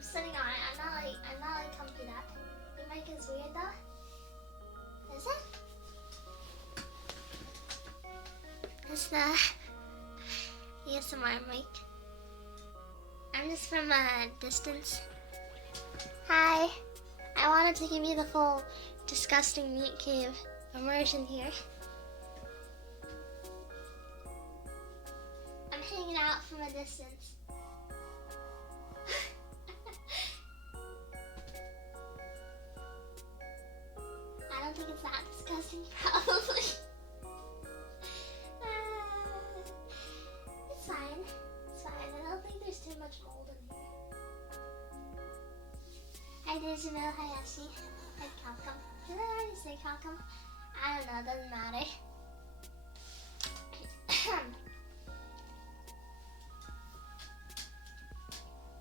I'm sitting on it. I'm not like comfy up. Your mic is weird though. Is it? It's the ASMR mic. I'm just from a distance. Hi. I wanted to give you the full disgusting NEET cave immersion here. I'm hanging out from a distance. I don't think it's that disgusting, probably. It's fine. It's fine. I don't think there's too much mold in here. Hi, Jamil. Hi, Ashley. Hi, Calcum. Did I already say Calcum? I don't know. It doesn't matter.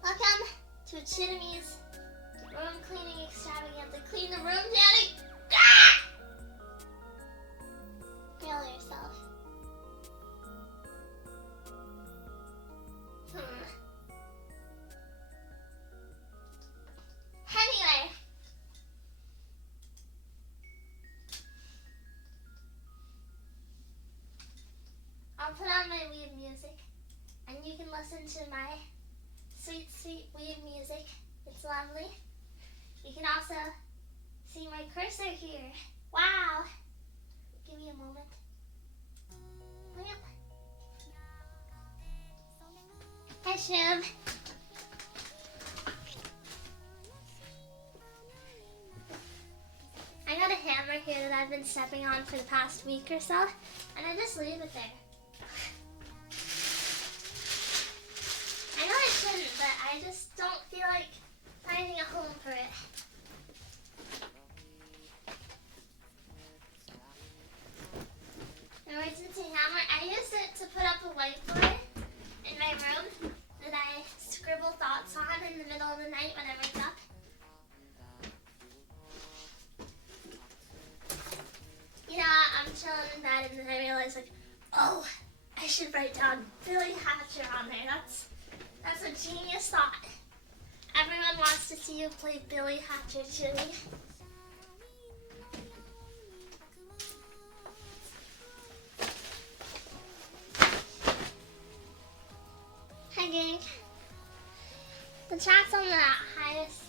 Welcome to Chittamy's room cleaning extravaganza. Clean the room, Daddy! Ah! Feel yourself. Anyway. I'll put on my weeb music and you can listen to my sweet, sweet weeb music. It's lovely. You can also see my cursor here. Wow! Give me a moment. Hi, Shim. I got a hammer here that I've been stepping on for the past week or so, and I just leave it there. I know I shouldn't, but I just don't feel like finding a home for it. Emergency hammer. I used it to put up a whiteboard in my room that I scribble thoughts on in the middle of the night when I wake up. You know, I'm chilling in bed and then I realize, like, oh, I should write down Billy Hatcher on there. That's a genius thought. Everyone wants to see you play Billy Hatcher, Jimmy. Hi, gang. The chat's on the highest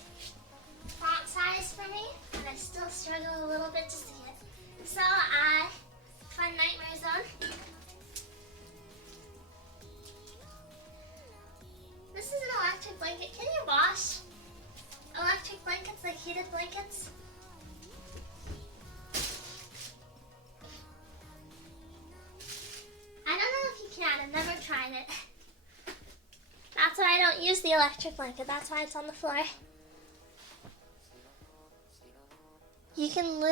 font size for me, and I still struggle a little bit to see it. So, fun nightmare zone. This is an electric blanket. Can you wash electric blankets like heated blankets? I don't know if you can. I've never tried it. That's why I don't use the electric blanket. That's why it's on the floor. You can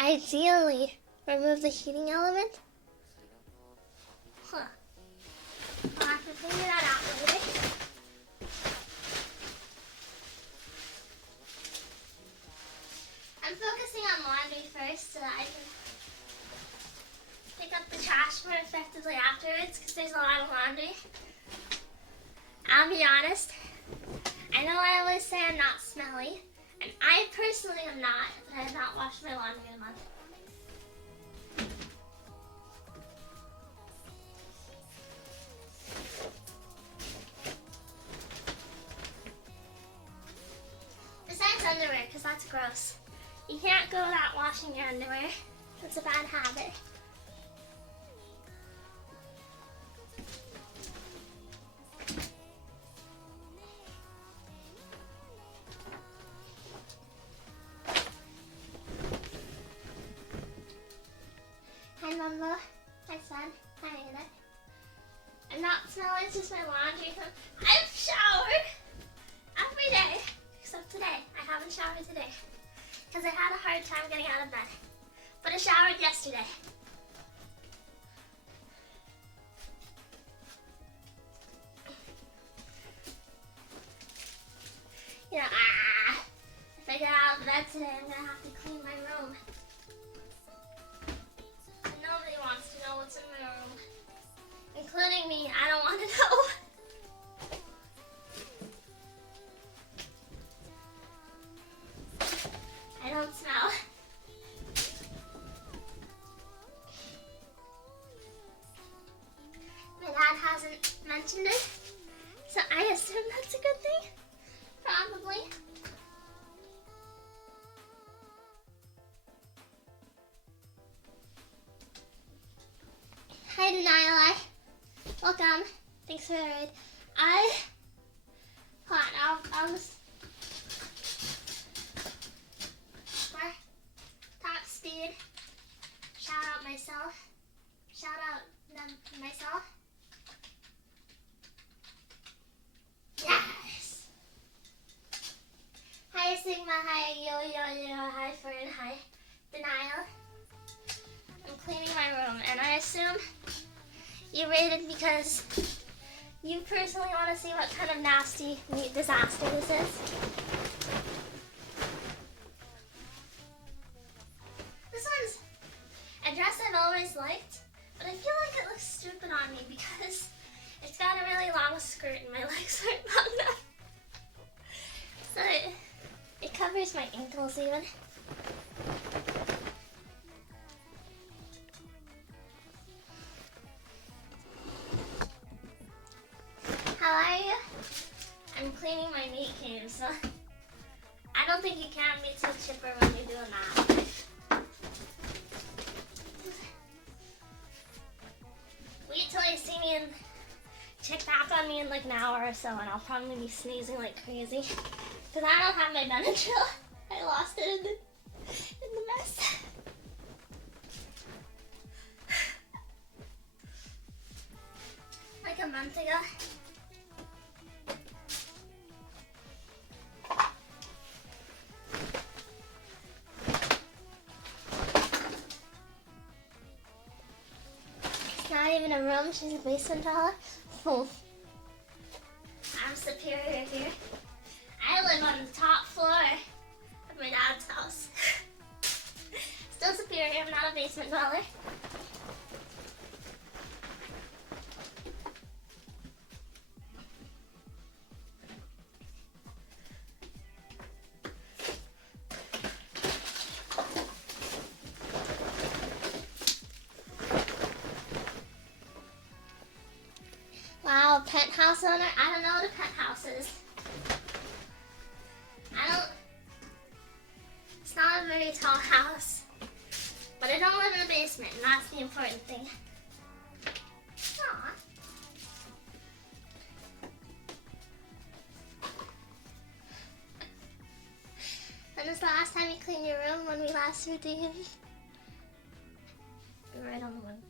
ideally remove the heating element. Huh. I'll have to figure that out later. I'm focusing on laundry first so that I can pick up the trash more effectively afterwards because there's a lot of laundry. I'll be honest, I know I always say I'm not smelly, and I personally am not, but I have not washed my laundry in a month. Besides underwear, because that's gross. You can't go without washing your underwear. That's a bad habit. Hi, Mumbo. Hi, son. Hi, Anna. I'm not smelling, it's just my laundry. I've showered every day, except today. I haven't showered today, because I had a hard time getting out of bed. But I showered yesterday. You know, if I get out of bed today, I'm going to have to clean my room. Nobody wants to know what's in my room. Including me. I don't want to know. legs are red. I'll just for top speed. Shout out myself. Shout out myself. Yes. Hi Sigma, hi Yo, hi Fern, hi Denial. I'm cleaning my room, and I assume you rated because you personally want to see what kind of nasty neat disaster this is. This one's a dress I've always liked, but I feel like it looks stupid on me because it's got a really long skirt and my legs aren't long enough. So it covers my ankles even. How are you? I'm cleaning my NEET CAVE, so I don't think you can be too chipper when you're doing that. Wait till you see me and check back on me in like an hour or so, and I'll probably be sneezing like crazy. Because I don't have my Benadryl. I lost it in the mess. Like a month ago. It's not even a room, she's a basement dweller. Oh. I'm superior here. I live on the top floor of my dad's house. Still superior, I'm not a basement dweller. Wow, penthouse owner? I don't know what a penthouse is. It's not a very tall house, but I don't live in the basement, and that's the important thing. Aww. When was the last time you cleaned your room? When we last redeemed? Right on the one.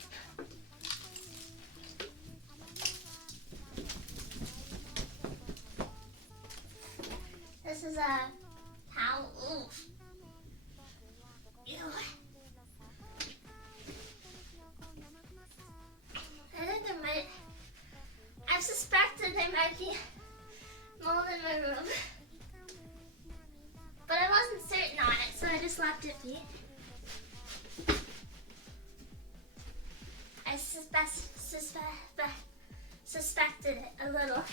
This is a towel. Oof. Ew. I think I've suspected there might be mold in my room. But I wasn't certain on it, so I just left it be. I suspected it a little.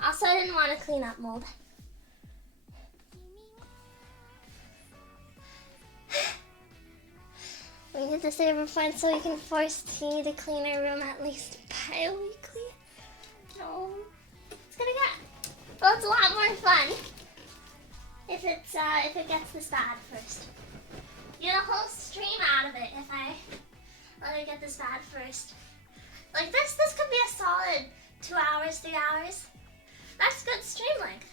Also, I didn't want to clean up mold. We need to save a point so we can force T to clean her room at least bi-weekly. No. It's gonna get, well, it's a lot more fun if it gets this bad first. You get a whole stream out of it if I let her get this bad first. Like this could be a solid 2 hours, 3 hours. That's good stream length.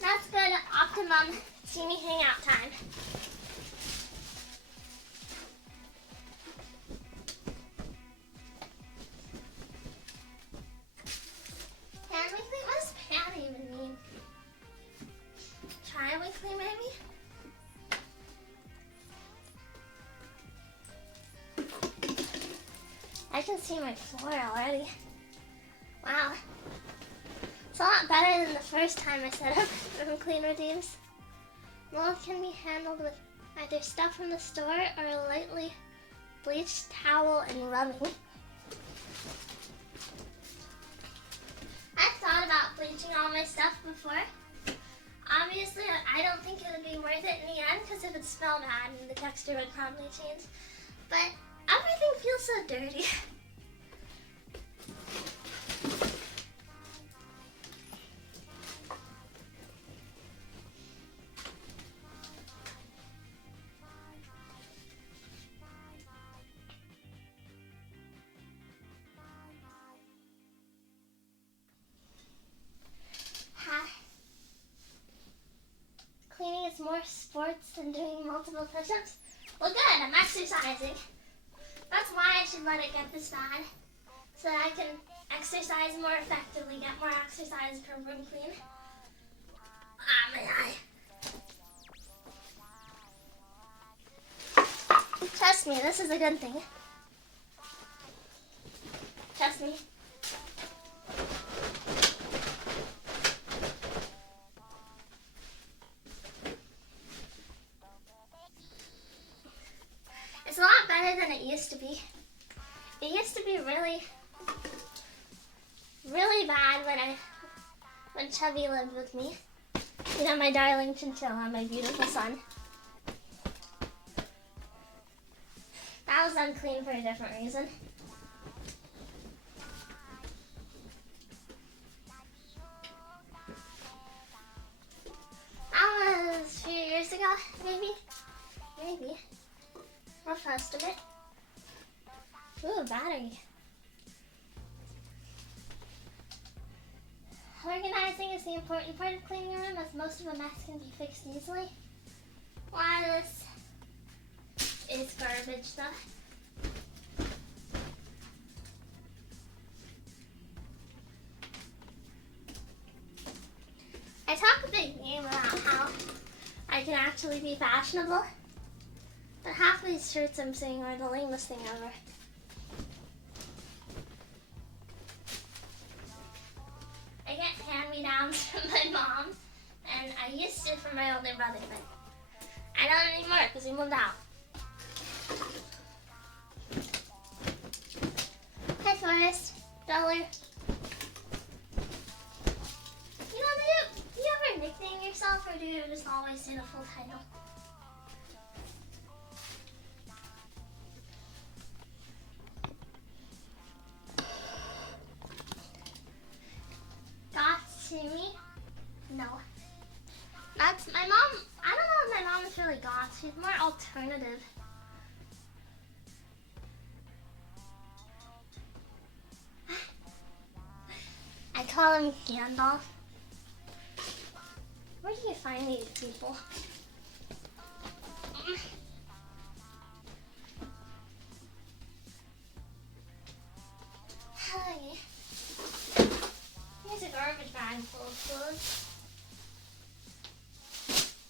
That's good optimum see me hangout time. Pan-weekly? What does pan even mean? Tri-weekly maybe? I can see my floor already. Wow. It's a lot better than the first time I set up room clean redeems. Mold can be handled with either stuff from the store or a lightly bleached towel and rubbing. I've thought about bleaching all my stuff before. Obviously, I don't think it would be worth it in the end because it would smell bad and the texture would probably change. But everything feels so dirty. squats and doing multiple push-ups. Well, good, I'm exercising. That's why I should let it get this bad, so that I can exercise more effectively, get more exercise per room clean. Ah, my eye. Trust me, this is a good thing. Trust me. It's a lot better than it used to be. It used to be really, really bad when Chubby lived with me. You know, my darling chinchilla, my beautiful son. That was unclean for a different reason. That was a few years ago, maybe. Rough estimate. Ooh, battery. Organizing is the important part of cleaning a room, as most of a mess can be fixed easily. Why this is garbage though. I talk a big game about how I can actually be fashionable, but half of these shirts I'm saying are the lamest thing ever. I get hand-me-downs from my mom, and I used to from my older brother, but I don't anymore because he moved out. Hi, Forrest. Dollar. Do you ever nickname yourself, or do you just always say the full title? To me? No. That's my mom. I don't know if my mom is really goth. She's more alternative. I call him Gandalf. Where do you find these people? Hi. Here's a garbage bag full of clothes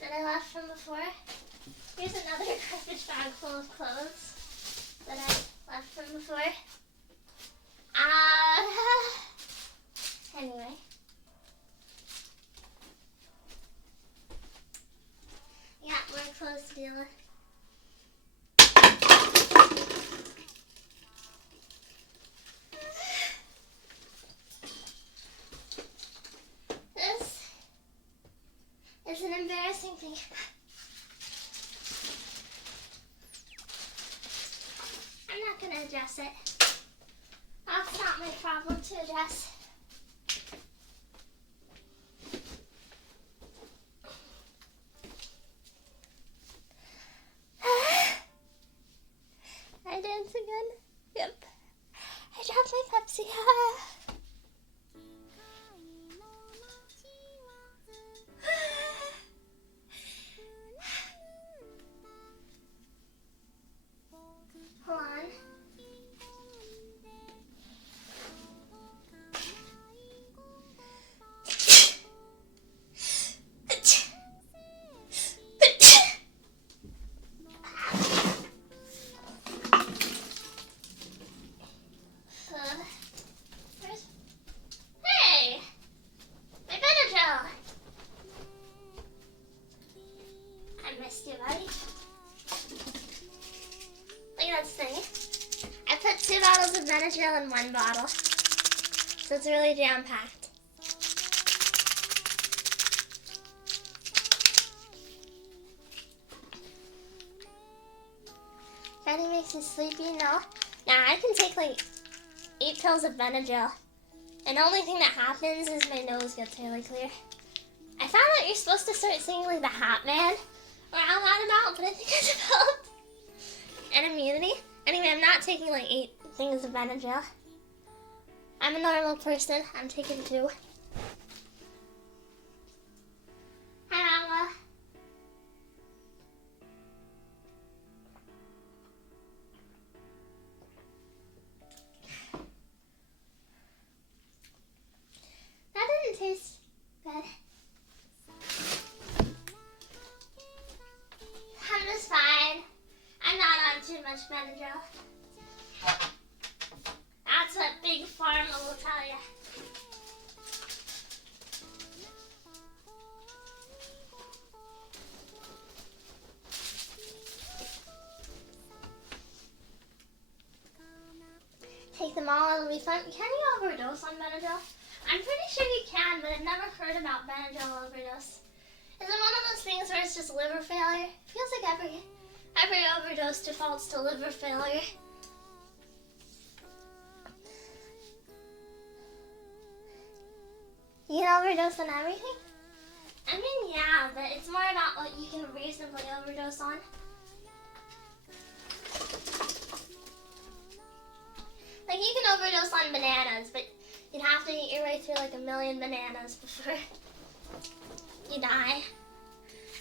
that I left from before. Here's another garbage bag full of clothes that I left from before. Anyway. Yeah, more clothes to deal with. It's an embarrassing thing. I'm not going to address it. That's not my problem to address. I dance again. Yep. I dropped my Pepsi. Hold on. Hey! My Benadryl! I missed you, buddy. Look at this thing. I put 2 bottles of Benadryl in 1 bottle. So it's really jam-packed. Betty makes you sleepy? No. Now I can take like 8 pills of Benadryl. And the only thing that happens is my nose gets really clear. I found out you're supposed to start singing like the Hat Man around that amount, but I think I developed an immunity. Anyway, I'm not taking like 8 things of Benadryl. I'm a normal person. I'm taking 2. Hi, Mama. Benadryl will be fun. Can you overdose on Benadryl? I'm pretty sure you can, but I've never heard about Benadryl overdose. Is it one of those things where it's just liver failure? It feels like every overdose defaults to liver failure. You can overdose on everything? I mean, yeah, but it's more about what you can reasonably overdose on. Like, you can overdose on bananas, but you'd have to eat your way through like 1,000,000 bananas before you die.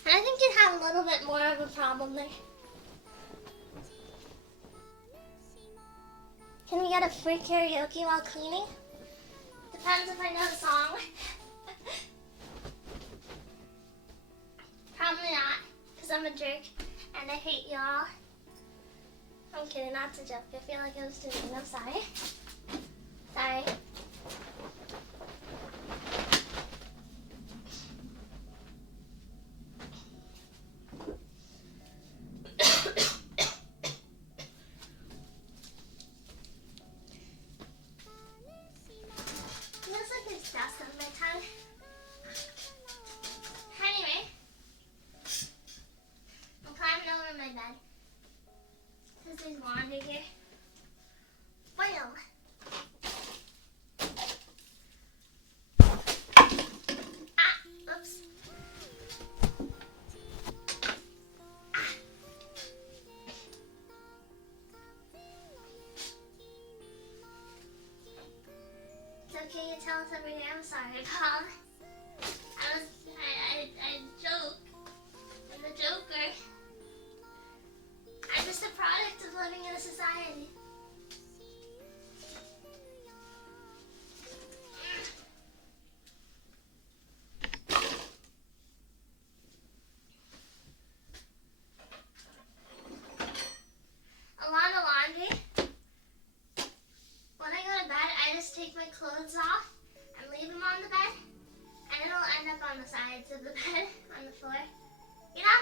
And I think you'd have a little bit more of a problem there. Can we get a free karaoke while cleaning? Depends if I know the song. Probably not, because I'm a jerk and I hate y'all. I'm kidding, not to joke. I feel like I was too mean. I'm sorry. Sorry. Feels like there's dust on my tongue. Anyway, I'm climbing over my bed. Because there's laundry here. Well. Oops. It's okay, you tell us every day. I'm sorry, Paul. I joke. I'm the joker. I'm just a product of living in a society. A lot of laundry. When I go to bed, I just take my clothes off and leave them on the bed, and it'll end up on the sides of the bed, on the floor. You know?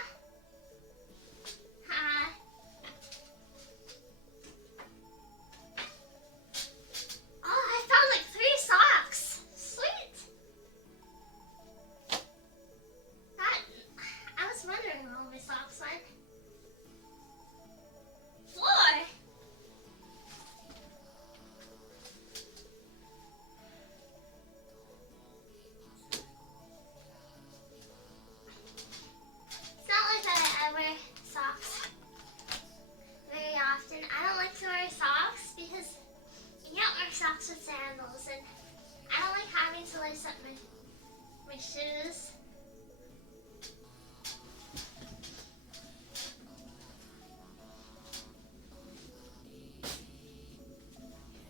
Oh, I found like 3 socks. Sweet. I was wondering where all my socks went. Floor. It's not like that I wear socks very often. I don't like to wear socks because you can't wear socks with sandals, and I don't like having to lace up my shoes.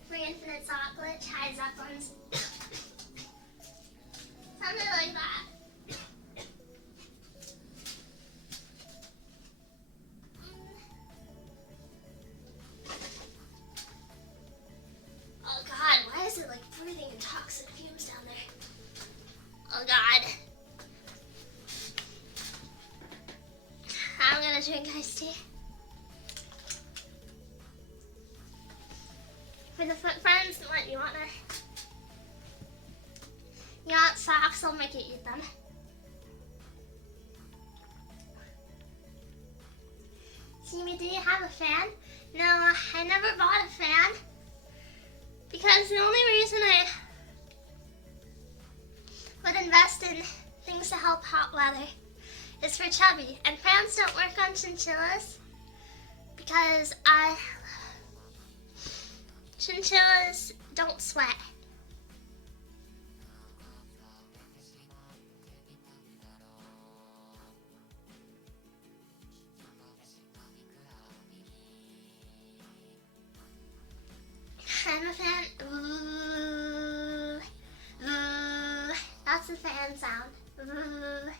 Free infinite sock glitch, hides up ones. Something like that. Oh God, why is it like breathing in toxic fumes down there? Oh God. I'm gonna drink iced tea. For the foot friends, what, you want socks? I'll make you eat them. Simi, do you have a fan? No, I never bought a fan. Because the only reason I would invest in things to help hot weather is for Chubby. And fans don't work on chinchillas because chinchillas don't sweat. I'm a fan. Ooh, ooh. That's the fan sound. Ooh.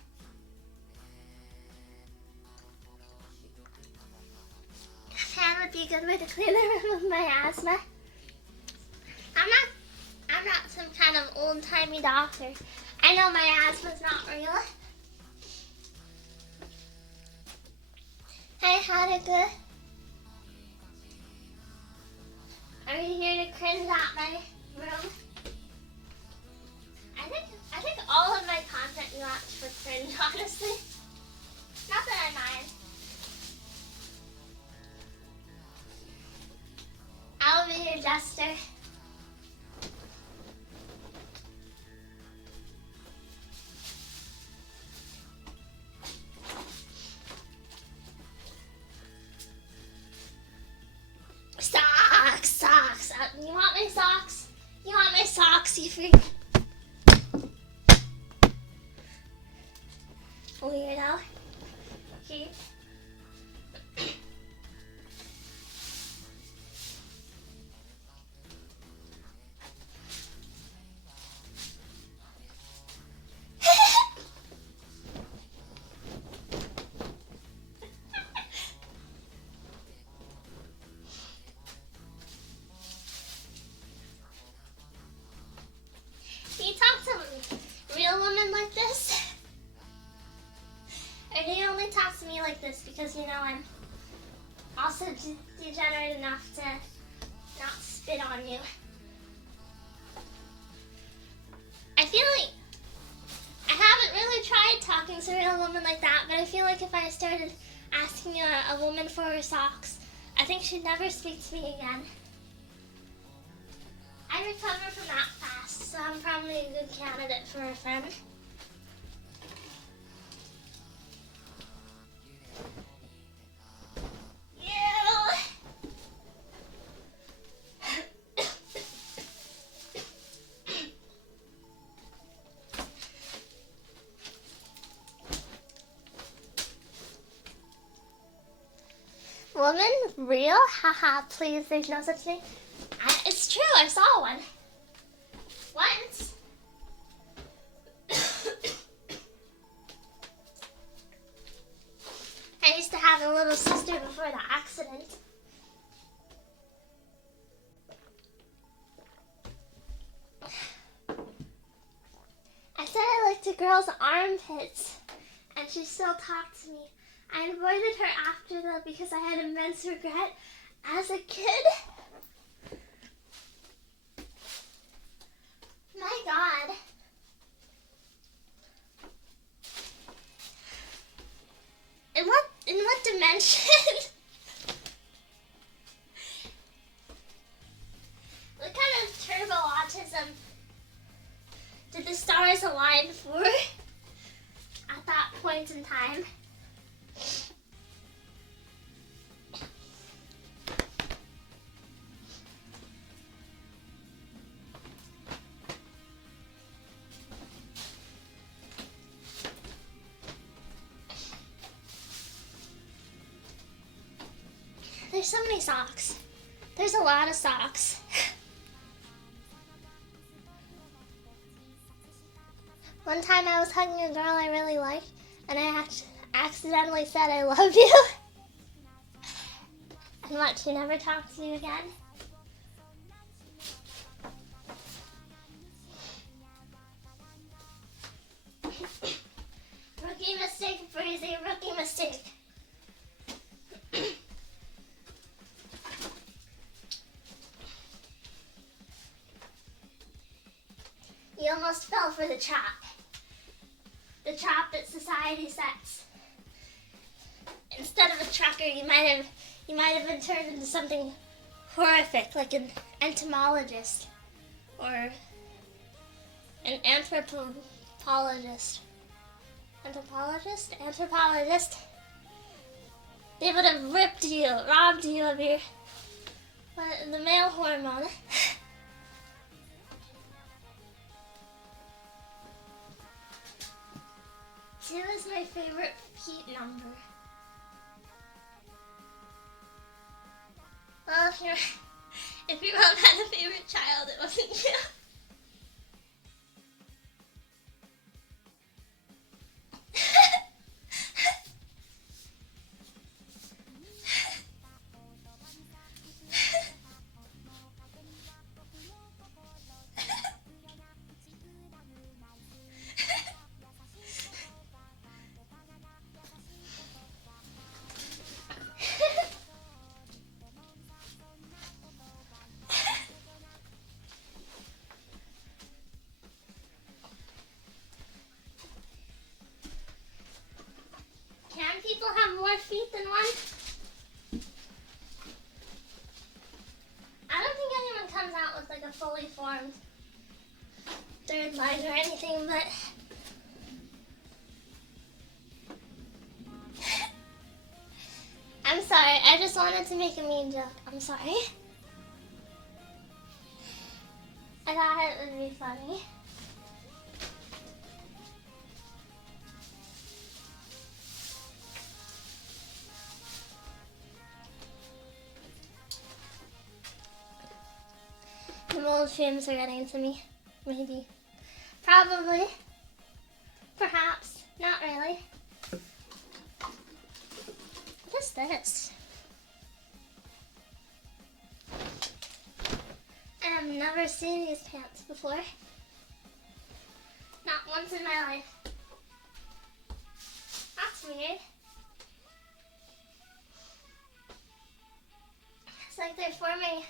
A fan would be a good way to clear the room of my asthma. I'm not some kind of old-timey doctor. I know my asthma's not real. I had a good Are you here to cringe at my room? I think all of my content you watch for cringe, honestly. Not that I mind. I'll be your jester. Socks. You want my socks? You want my socks, you freak? Weirdo. Here. Do you talk to real women like this? Or do you only talk to me like this because you know I'm also degenerate enough to not spit on you? I feel like I haven't really tried talking to real women like that, but I feel like if I started asking a woman for her socks, I think she'd never speak to me again. I recover from that fast, so I'm probably a good candidate for a friend. Woman? Real? Haha, please, there's no such thing. It's true, I saw one. Once. I used to have a little sister before the accident. I said I liked a girl's armpits, and she still talked to me. I avoided her after though because I had immense regret as a kid. My God. In what dimension? What kind of turbo autism did the stars align for at that point in time? There's so many socks. There's a lot of socks. One time I was hugging a girl I really liked, and I accidentally said I love you. And what, she never talked to you again? Rookie mistake, Breezy, rookie mistake. You almost fell for the trap. The trap that society sets. Instead of a trucker, you might have been turned into something horrific, like an entomologist or an anthropologist. Anthropologist. They would have robbed you of your the male hormone. 2 is my favorite Pete number. Well, if your mom had a favorite child, it wasn't you. third line or anything, but I'm sorry. I just wanted to make a mean joke. I'm sorry. I thought it would be funny. The mold fumes are getting to me. Maybe. Probably. Perhaps. Not really. What is this? I've never seen these pants before. Not once in my life. That's weird. It's like they're forming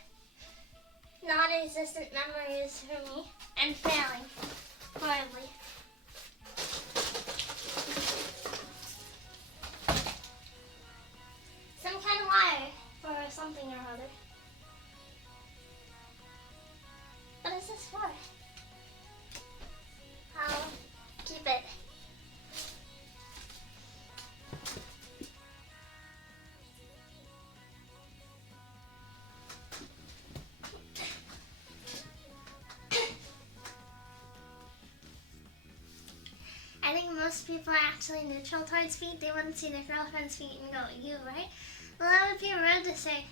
non-existent memories for me and failing horribly. Some kind of wire for something or other. What is this for? I'll keep it. I think most people are actually neutral towards feet. They wouldn't see their girlfriend's feet and go, "You," right? Well, that would be rude to say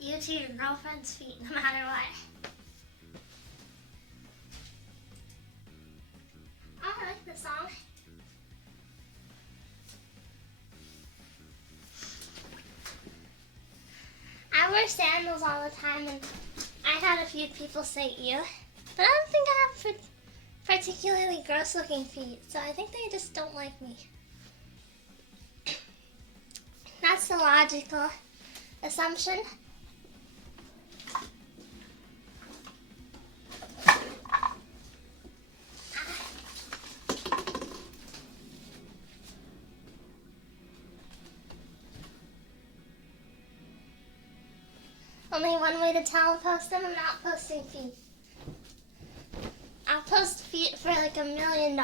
"you" to your girlfriend's feet, no matter what. Oh, I like this song. I wear sandals all the time, and I had a few people say "you," but I don't think I have particularly gross-looking feet, so I think they just don't like me. That's the logical assumption. Only one way to tell post them. I'm not posting feet. I'll post feet for like $1 million.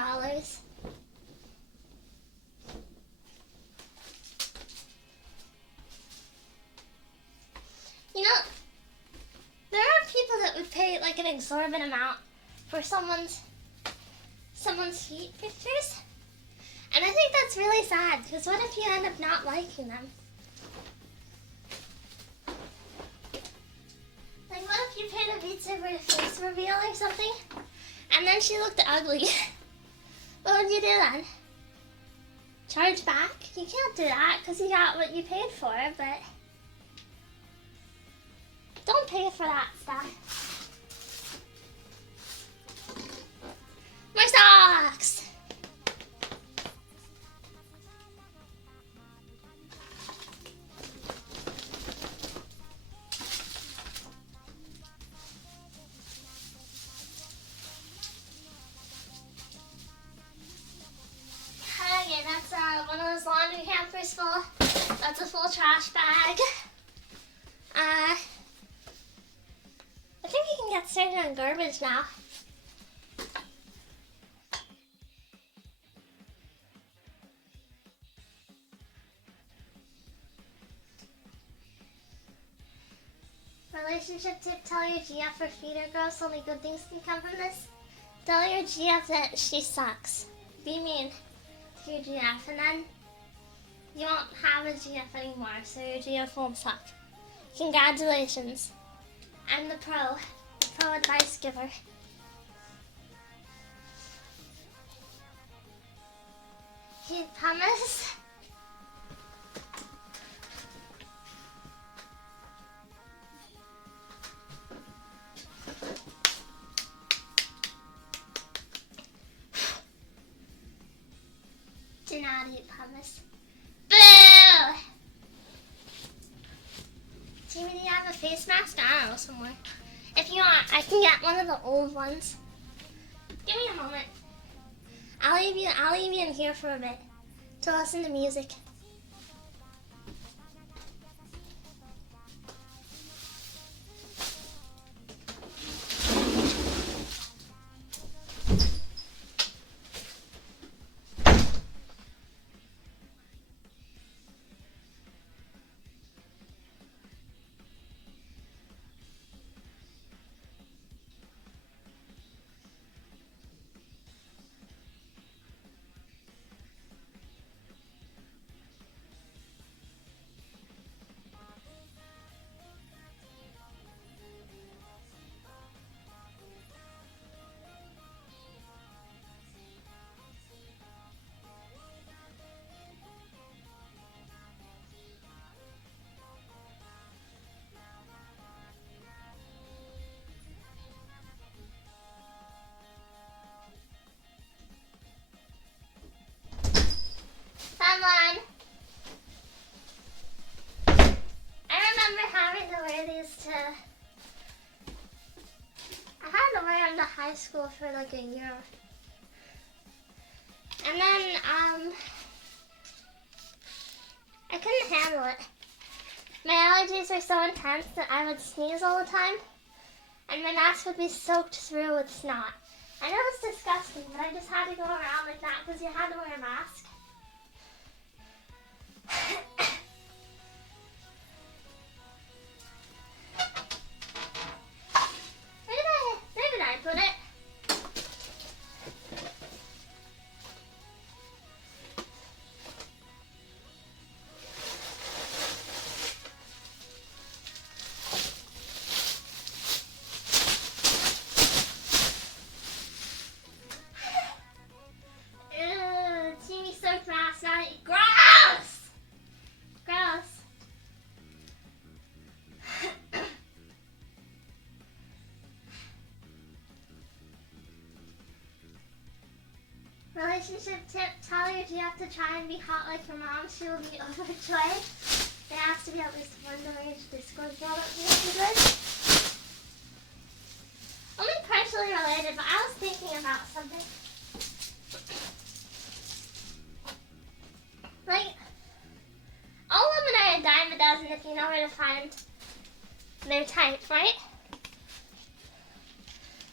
You know, there are people that would pay like an exorbitant amount for someone's feet pictures. And I think that's really sad, because what if you end up not liking them? Like, what if you paid a VTuber a face reveal or something, and then she looked ugly? What would you do then? Charge back? You can't do that, because you got what you paid for, but don't pay for that stuff. More socks! Okay, that's one of those laundry hampers full. That's a full trash bag. I think we can get started on garbage now. Relationship tip: tell your GF her feet are gross. Only good things can come from this. Tell your GF that she sucks. Be mean to your GF, and then you won't have a GF anymore, so your GF won't suck. Congratulations. I'm the pro advice giver. Eat hummus. Do not eat hummus. Boo! Jamie, do you have a face mask? I don't know, somewhere. If you want, I can get one of the old ones. Give me a moment. I'll leave you in here for a bit to listen to music. high school for like a year. And then, I couldn't handle it. My allergies were so intense that I would sneeze all the time, and my mask would be soaked through with snot. I know it's disgusting, but I just had to go around like that because you had to wear a mask. Where did I put it? Relationship tip, tell her if you have to try and be hot like your mom, she will be overjoyed. There has to be at least one deranged Discord girl that you have to do. Only partially related, but I was thinking about something. Like, all women are a dime a dozen if you know where to find their type, right?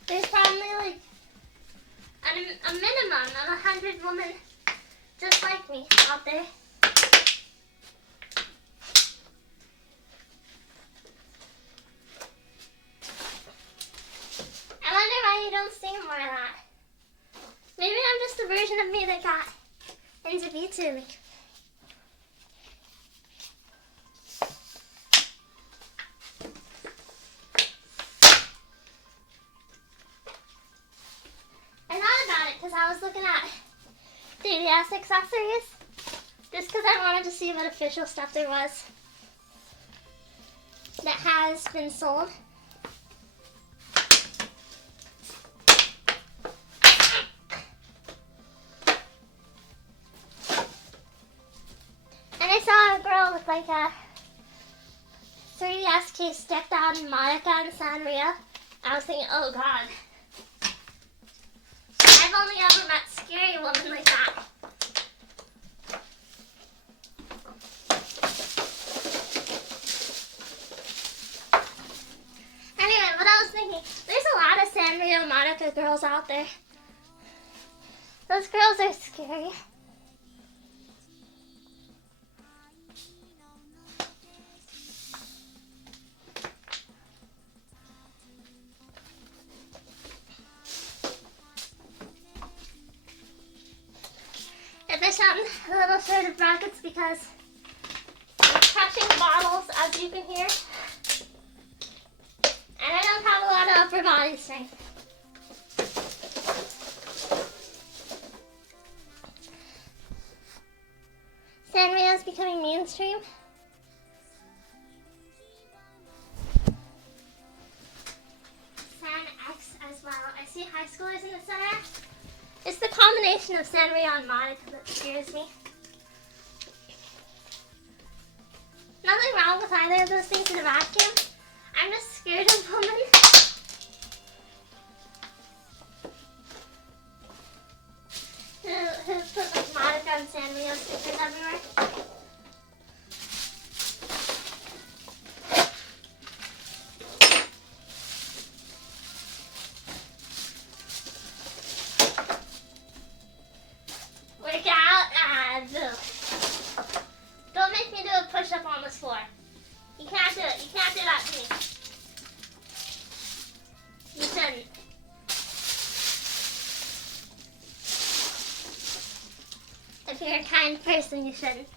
There's probably like a minimum of 100 women just like me out there. I wonder why you don't see more of that. Maybe I'm just a version of me that got into VTubing. I was looking at 3DS accessories just because I wanted to see what official stuff there was that has been sold. And I saw a girl with like a 3DS case decked out in Monica and Sanrio. I was thinking, oh god. I've only ever met scary women like that. Anyway, what I was thinking, there's a lot of Sanrio Monica girls out there. Those girls are scary. If I shot a little short of brackets because I'm crushing bottles, as you can hear, and I don't have a lot of upper body strength. Sanrio is becoming mainstream. San X as well. I see high schoolers in the center. It's the combination of Sanrio and Monica that scares me. Nothing wrong with either of those things in a vacuum. I'm just scared of women. Who put like Monica and Sanrio stickers everywhere. Don't make me do a push-up on this floor. You can't do it. You can't do that to me. You shouldn't. If you're a kind person, you shouldn't.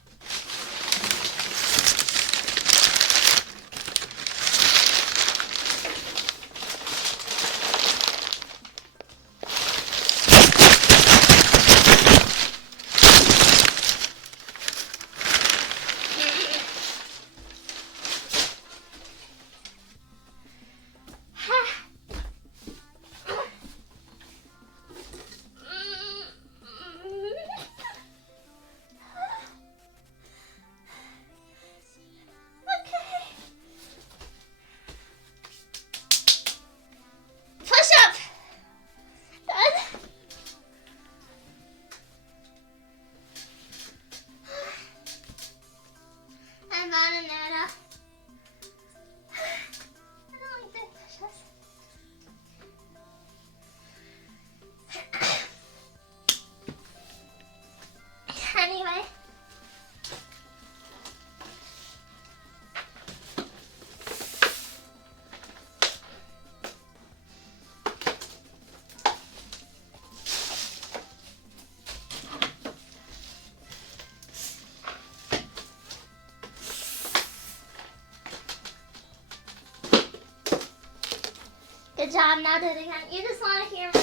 at it again. You just want to hear my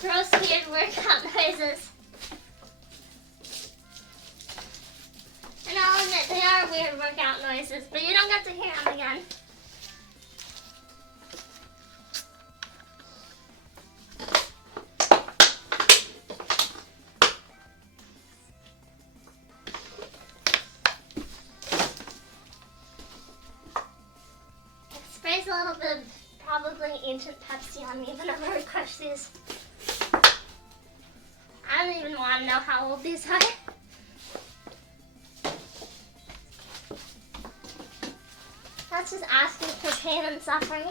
gross, weird workout noises. And I'll admit, they are weird workout noises, but you don't get to hear them again. Sprays a little bit of probably ancient Pepsi on me whenever I crush these. I don't even want to know how old these are. That's just asking for pain and suffering.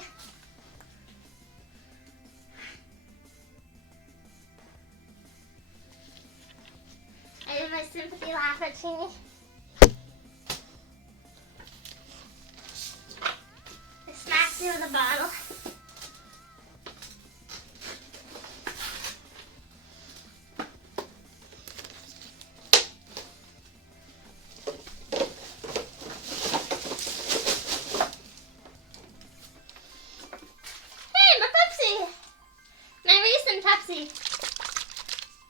I did my sympathy laugh at Cheney. I smacked you with a bottle. Pepsi.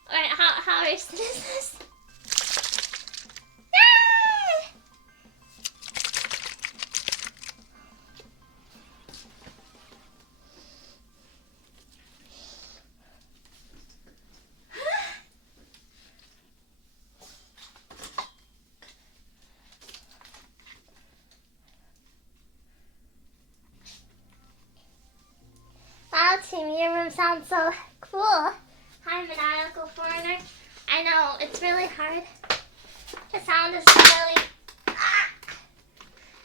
Alright, how recent is this? Yay! Wow, Timmy, your room sounds so cool. Hi, maniacal foreigner. I know, it's really hard to sound as really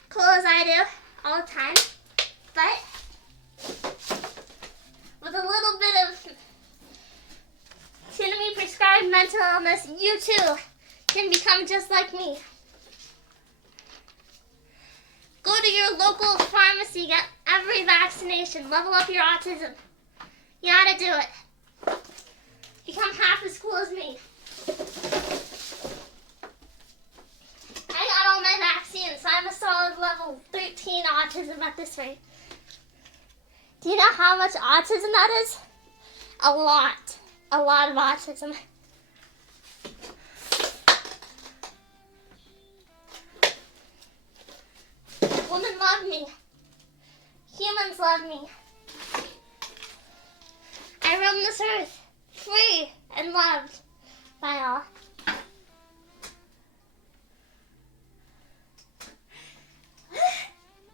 cool as I do all the time. But with a little bit of Timmy prescribed mental illness, you too can become just like me. Go to your local pharmacy, get every vaccination, level up your autism. You gotta do it. Become half as cool as me. I got all my vaccines, so I'm a solid level 13 autism at this rate. Do you know how much autism that is? A lot. A lot of autism. Women love me. Humans love me. I roam this earth, free and loved by all.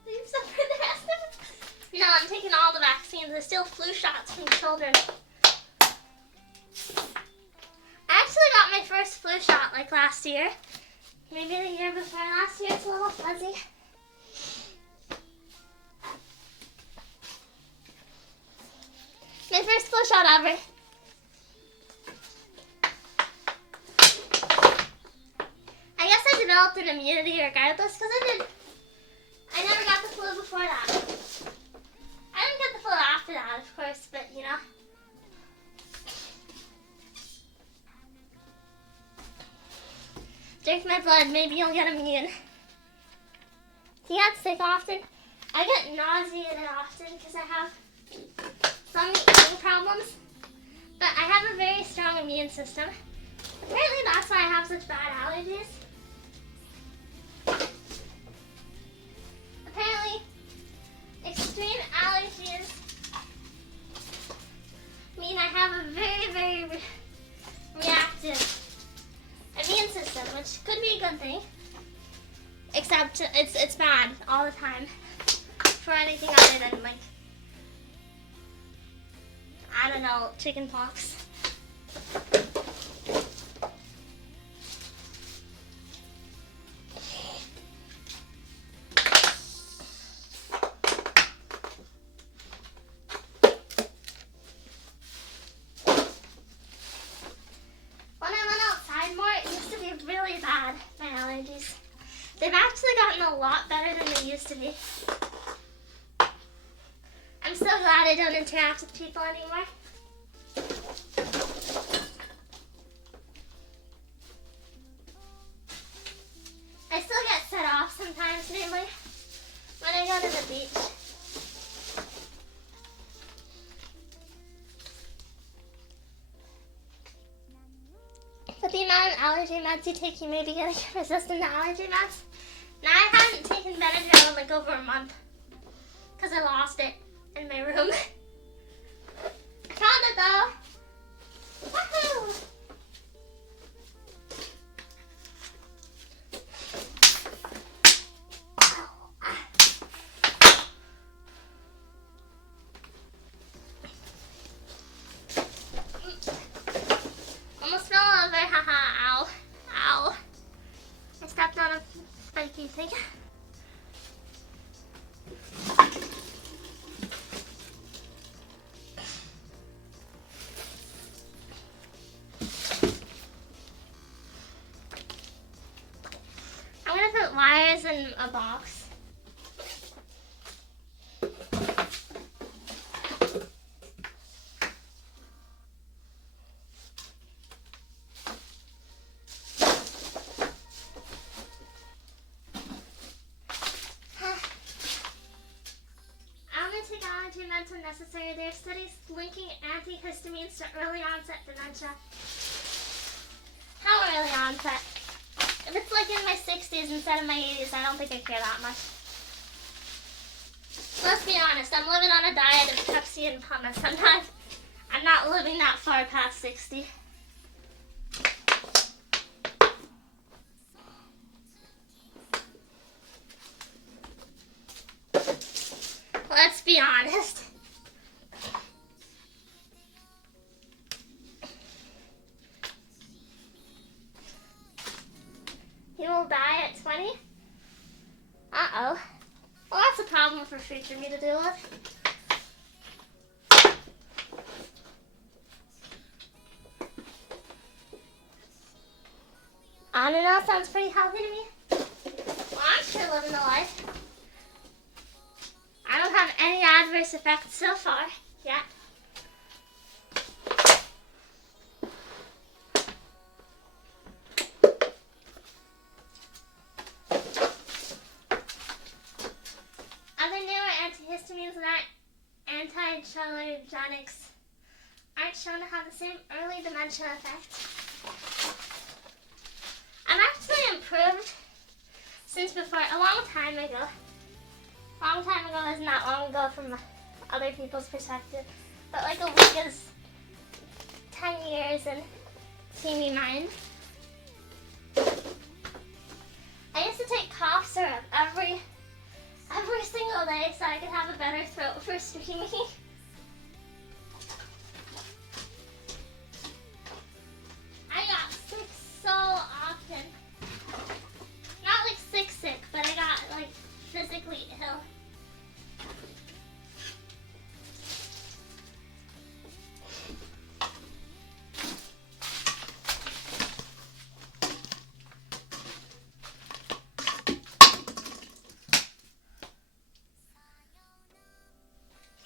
Leave some for the rest of it. No, I'm taking all the vaccines. There's still flu shots from children. I actually got my first flu shot like last year. Maybe the year before last year. It's a little fuzzy. My first flu shot ever. I guess I developed an immunity regardless because I never got the flu before that. I didn't get the flu after that, of course, but you know. Drink my blood, maybe you'll get immune. Do you get sick often? I get nauseated often because I have some eating problems, but I have a very strong immune system. Apparently that's why I have such bad allergies. Apparently, extreme allergies mean I have a very, very reactive immune system, which could be a good thing, except it's bad all the time for anything other than like, I don't know, chicken pox. When I went outside more, it used to be really bad, my allergies. They've actually gotten a lot better than they used to be. I'm so glad I don't interact with people anymore. I still get set off sometimes, mainly when I go to the beach. allergy meds you take, you may be getting resistant to allergy meds. Now I haven't taken Benadryl in like over a month because I lost it in my room. I found it though. Woohoo! Almost fell over, haha, ow, ow. I stepped on a spiky thing. I'm gonna put wires in a box. Allergy meds when necessary. There are studies linking antihistamines to early onset dementia. How early onset? If it's like in my 60s instead of my 80s, I don't think I care that much. Let's be honest, I'm living on a diet of Pepsi and hummus. I'm not living that far past 60. Let's be honest. You will die at 20? Uh-oh. Well, that's a problem for future me to deal with. I don't know, sounds pretty healthy to me. Well, I'm sure living the life. I don't have any adverse effects so far yet. Other newer antihistamines and anti-cholinergics aren't shown to have the same early dementia effect. I've actually improved since before, a long time ago. Long time ago isn't that long ago from other people's perspective, but like a week is 10 years in teeny mind. I used to take cough syrup every single day so I could have a better throat for streaming. I got sick so often. Not like sick, but I got like physically ill.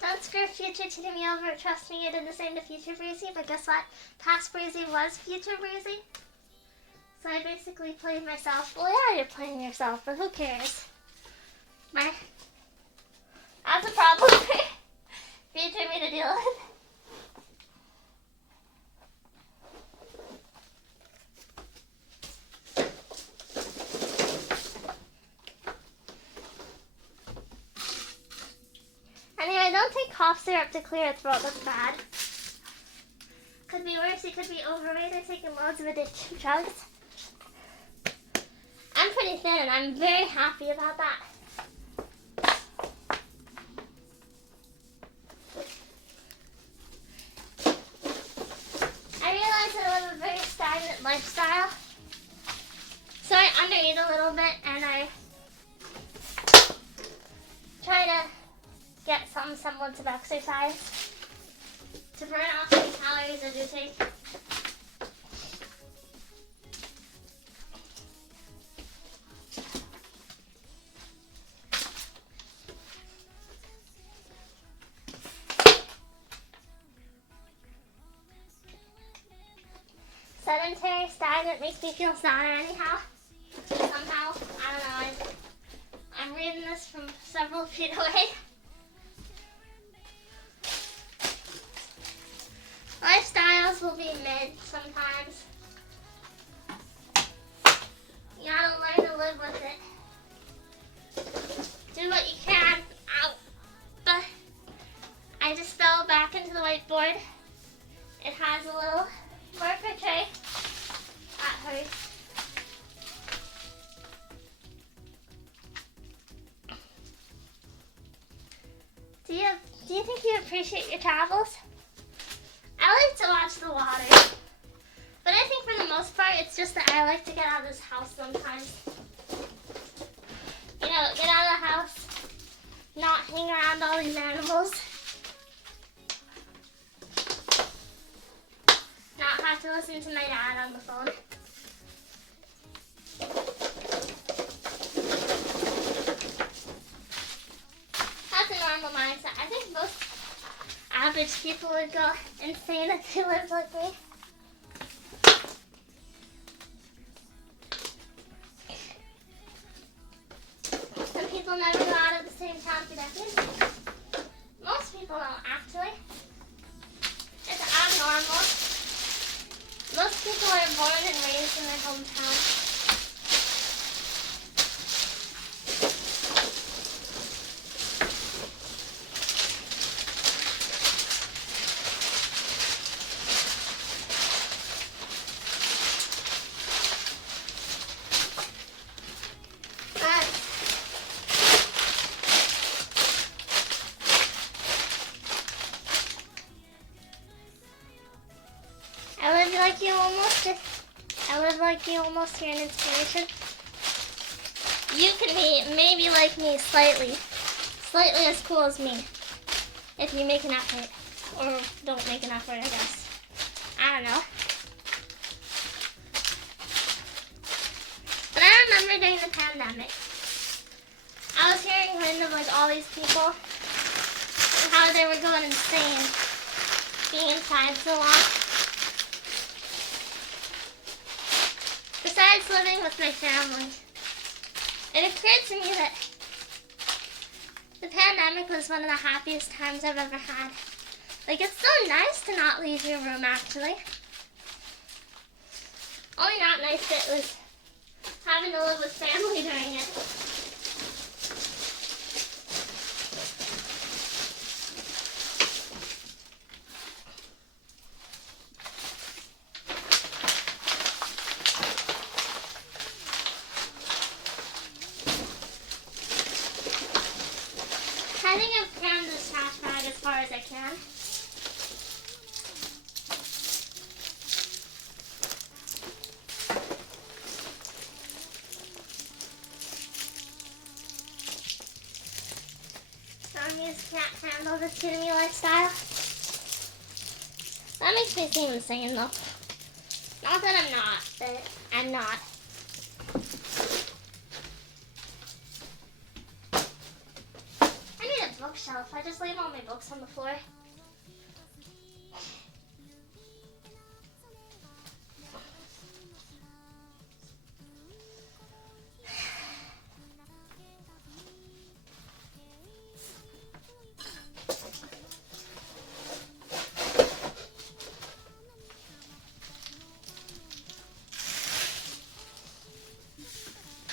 Don't screw future Timmy over. Trust me, I did the same to future Breezy, but guess what? Past Breezy was future Breezy. So I basically played myself. Well, yeah, you're playing yourself, but who cares? That's a problem for future me to deal with. Anyway, don't take cough syrup to clear a throat. That's bad. Could be worse. You could be overweight or taking loads of addiction drugs. I'm pretty thin and I'm very happy about that. I realize that I live a very stagnant lifestyle. So I undereat a little bit and I try to get some semblance of exercise to burn off any calories I do take. Sedentary, stagnant, makes me feel sadder anyhow. Somehow, I don't know. I'm reading this from several feet away. Lifestyles will be mid sometimes. live with it. Do what you can. Ow. But I just fell back into the whiteboard. It has a little marker tray. That hurts. Do you think you appreciate your travels? I like to watch the water. But I think for the most part, it's just that I like to get out of this house sometimes. You know, get out of the house, not hang around all these animals. Not have to listen to my dad on the phone. That's a normal mindset. I think most average people would go insane if they lived like me. Some people never go out of the same town for decades. Most people don't, actually. It's abnormal. Most people are born and raised in their hometown. I live like you almost. You're an inspiration. You can be maybe like me slightly as cool as me if you make an effort, or don't make an effort, I guess. I don't know. But I remember during the pandemic, I was hearing wind of like all these people and how they were going insane being inside so long. Besides living with my family, it occurred to me that the pandemic was one of the happiest times I've ever had. Like, it's so nice to not leave your room, actually. Only not nice that it was having to live with family during it. I think I've crammed this trash bag as far as I can. Zombies can't handle the skinny lifestyle. That makes me seem insane though. Not that I'm not, but I'm not. Bookshelf. I just leave all my books on the floor.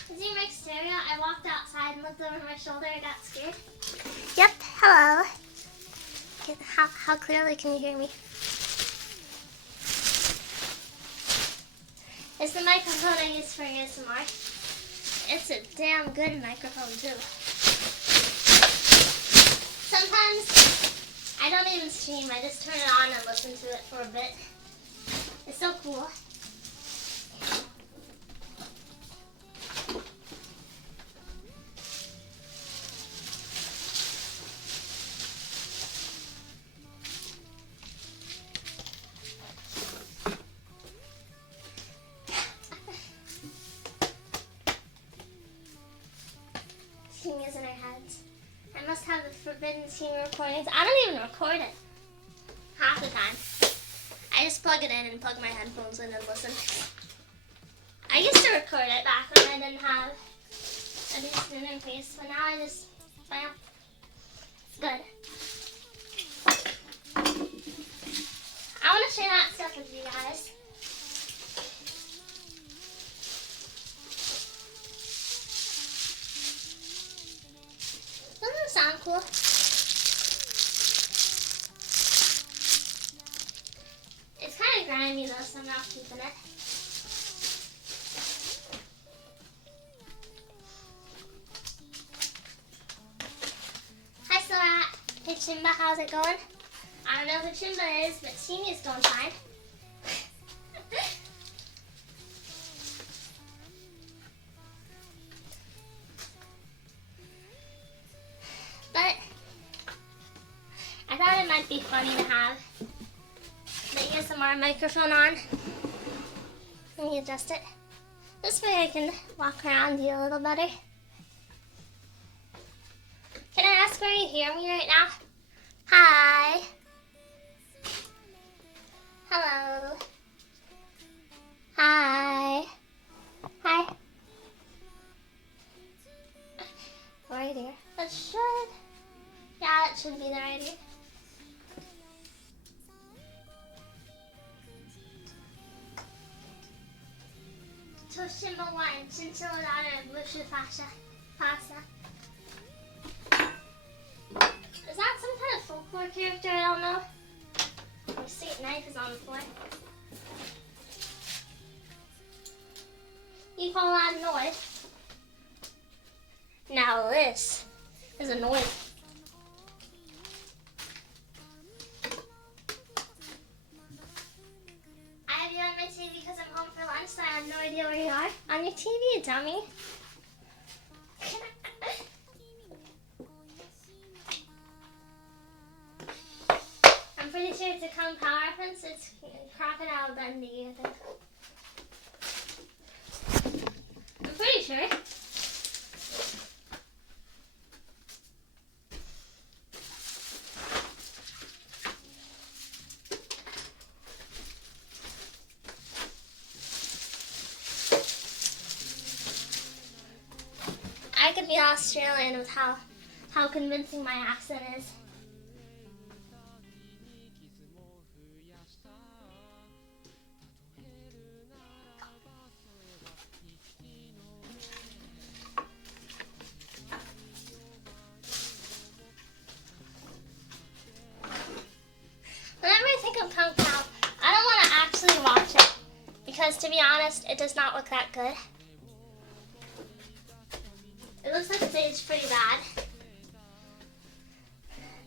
Did you make stereo? I walked outside and looked over my shoulder and got scared. Yep, hello. How clearly can you hear me? It's the microphone I use for ASMR. It's a damn good microphone too. Sometimes I don't even stream, I just turn it on and listen to it for a bit. It's so cool. Is in our heads. I must have the forbidden teen recordings. I don't even record it half the time. I just plug it in and plug my headphones in and listen. I used to record it back when I didn't have a decent interface, but now I just bam. It's good. I want to share that stuff with you guys. grimy though, so I'm not keeping it. Hi Sora. Hey Chimba, how's it going? I don't know who Chimba is, but Timi's going fine. But I thought it might be funny to have the ASMR microphone on. Let me adjust it. This way I can walk around you a little better. Can I ask where you hear me right now? Hi. Hello. Hi. Hi. Right here. That should. Yeah, it should be there right here. Toshima one, chinchilladata, mushu fascia, pasta. Is that some kind of folklore character? I don't know. My state knife is on the floor. You call that a noise? Now this is a noise. I have you on my TV because I'm home for lunch, so I have no idea where you are. On your TV, dummy. I'm pretty sure it's a Kung Pao reference. It's Crocodile Dundee, I think. I'm pretty sure. I could be Australian with how convincing my accent is. Whenever I think of Kung Pao, I don't want to actually watch it because, to be honest, it does not look that good. It looks like it's aged pretty bad.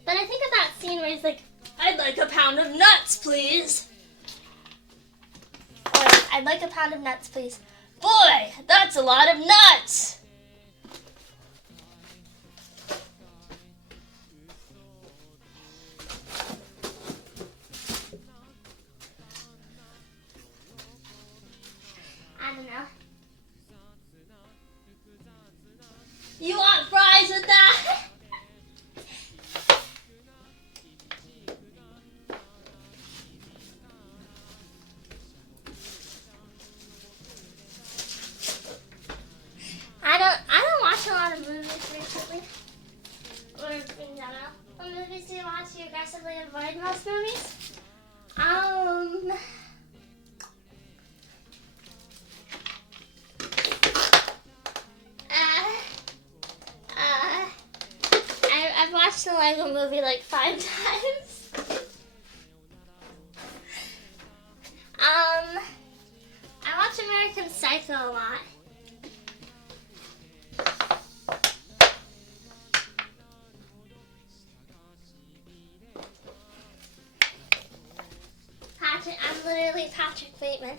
But I think of that scene where he's like, "I'd like a pound of nuts, please." Or, "I'd like a pound of nuts, please." "Boy, that's a lot of nuts!" I don't know. You want fries with that? I don't watch a lot of movies recently. Or in general. What movies do you watch? You aggressively avoid most movies? I've watched the Lego movie like 5 times. I watch American Psycho a lot. I'm literally Patrick Bateman.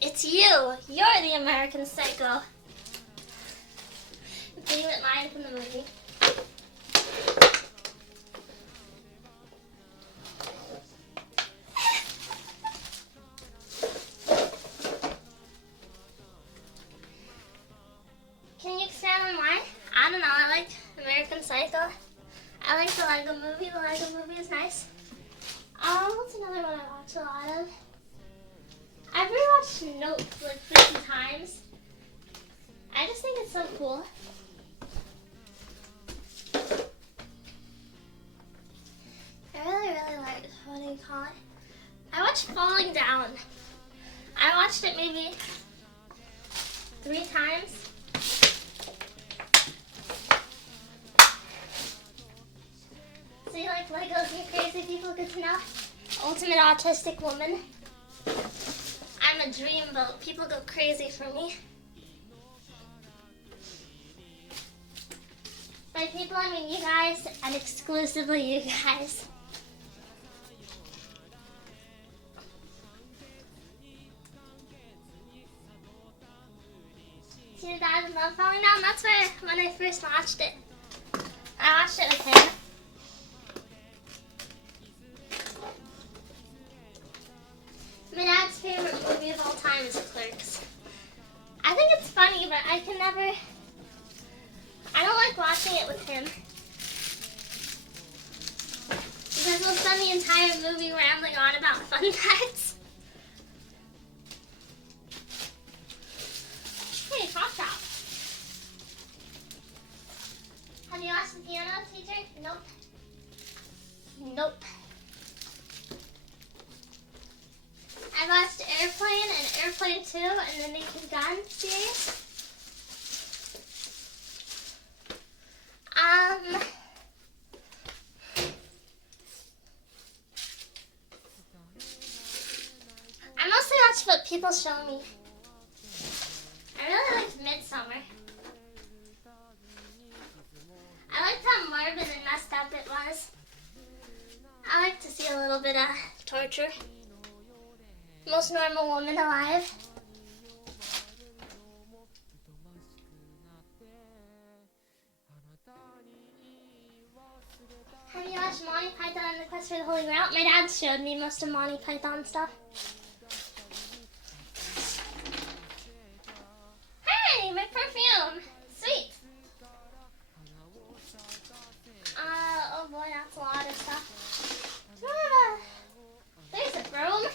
It's you. You're the American Psycho. Favorite line from the movie. Can you expand on why? I don't know. I like American Psycho. I like the Lego movie. The Lego movie is nice. What's another one I watch a lot of? I've rewatched Nope like 50 times. I just think it's so cool. I really like, what do you call it? I watched Falling Down. I watched it maybe 3 times. So you like Legos, you crazy people, good to know. ultimate autistic woman. I'm a dreamboat. People go crazy for me. By people, I mean you guys, and exclusively you guys. See the Dad and Love Falling Down? That's where, when I first watched it. I watched it with him. My dad's favorite movie of all time is Clerks. I think it's funny, but I don't like watching it with him. Because we'll spend the entire movie rambling on about fun facts. Hey, Pop Top. Have you watched The Piano Teacher? Nope. Nope. I watched Airplane and Airplane 2 and the Naked Gun series. I mostly watch what people show me. I really liked Midsummer. I liked how morbid and messed up it was. I like to see a little bit of torture. Most normal woman alive. Have you watched Monty Python and the Quest for the Holy Grail? My dad showed me most of Monty Python stuff. Hey, my perfume! Sweet! Oh boy, that's a lot of stuff. There's a broom.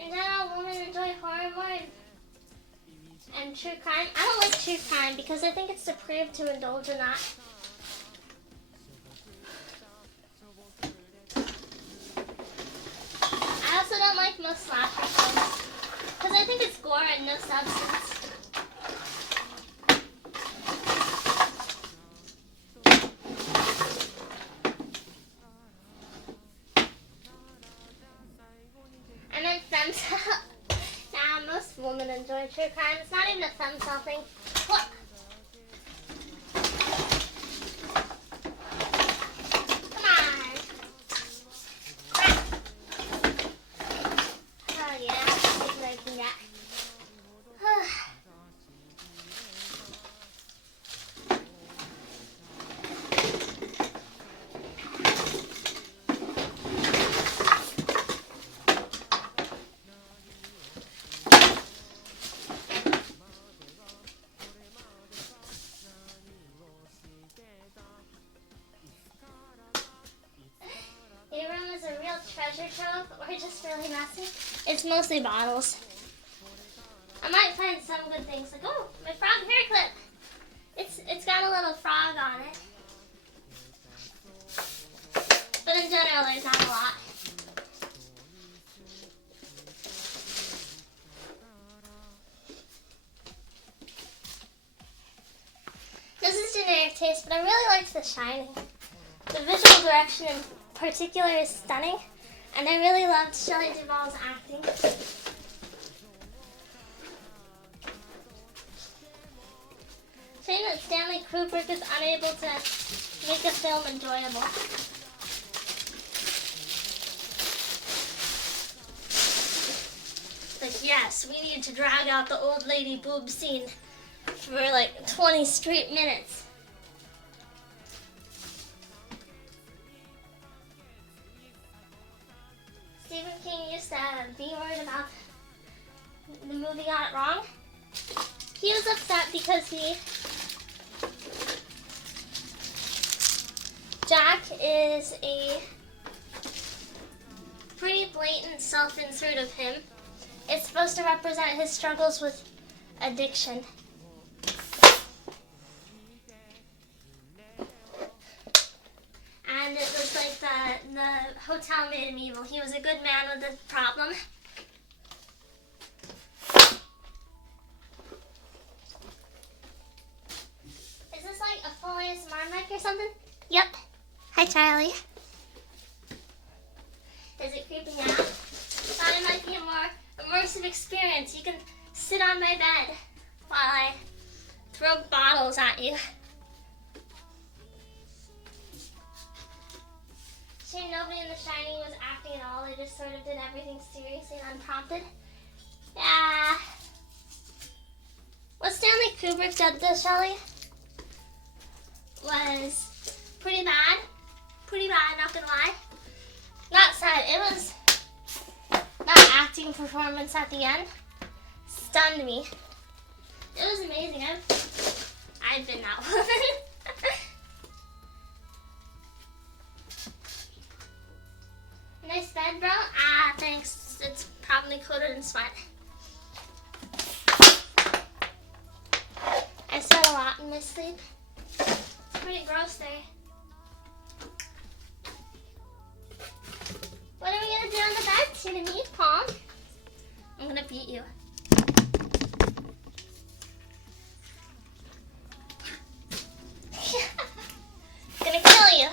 And now women enjoy horror more and true crime. I don't like true crime because I think it's depraved to indulge in that. I also don't like most slasher films because I think it's gore and no substance. I meant femcel. Nah, most women enjoy true crime. It's not even a femcel thing. What? Come on. Oh yeah, that's as big as I can get. Your room is a real treasure trove or just really messy? It's mostly bottles. I might find some good things like, oh, my frog hair clip. It's got a little frog on it. But in general, there's not a lot. This is generic taste, but I really liked The Shining. The visual direction in particular is stunning, and I really loved Shelley Duvall's acting. Shame that Stanley Kubrick is unable to make a film enjoyable. Like, yes, we need to drag out the old lady boob scene for like 20 straight minutes. Stephen King used to be worried about the movie got it wrong. He was upset because Jack is a pretty blatant self-insert of him. It's supposed to represent his struggles with addiction. And it was like the hotel made him evil. He was a good man with a problem. Is this like a full ASMR mic or something? Yep. Hi, Charlie. Is it creeping out? Thought it might be a more immersive experience. You can sit on my bed while I throw bottles at you. Shame nobody in The Shining was acting at all. They just sort of did everything seriously and unprompted. Yeah. What Stanley Kubrick did to Shelley was pretty bad. Pretty bad, not gonna lie. Not sad. It was that acting performance at the end stunned me. It was amazing. I've been that woman. Nice bed, bro? Ah, thanks. It's probably coated in sweat. I sweat a lot in my sleep. It's pretty gross there. What are we gonna do on the bed? You gonna meet Paul? I'm gonna beat you. Gonna kill you.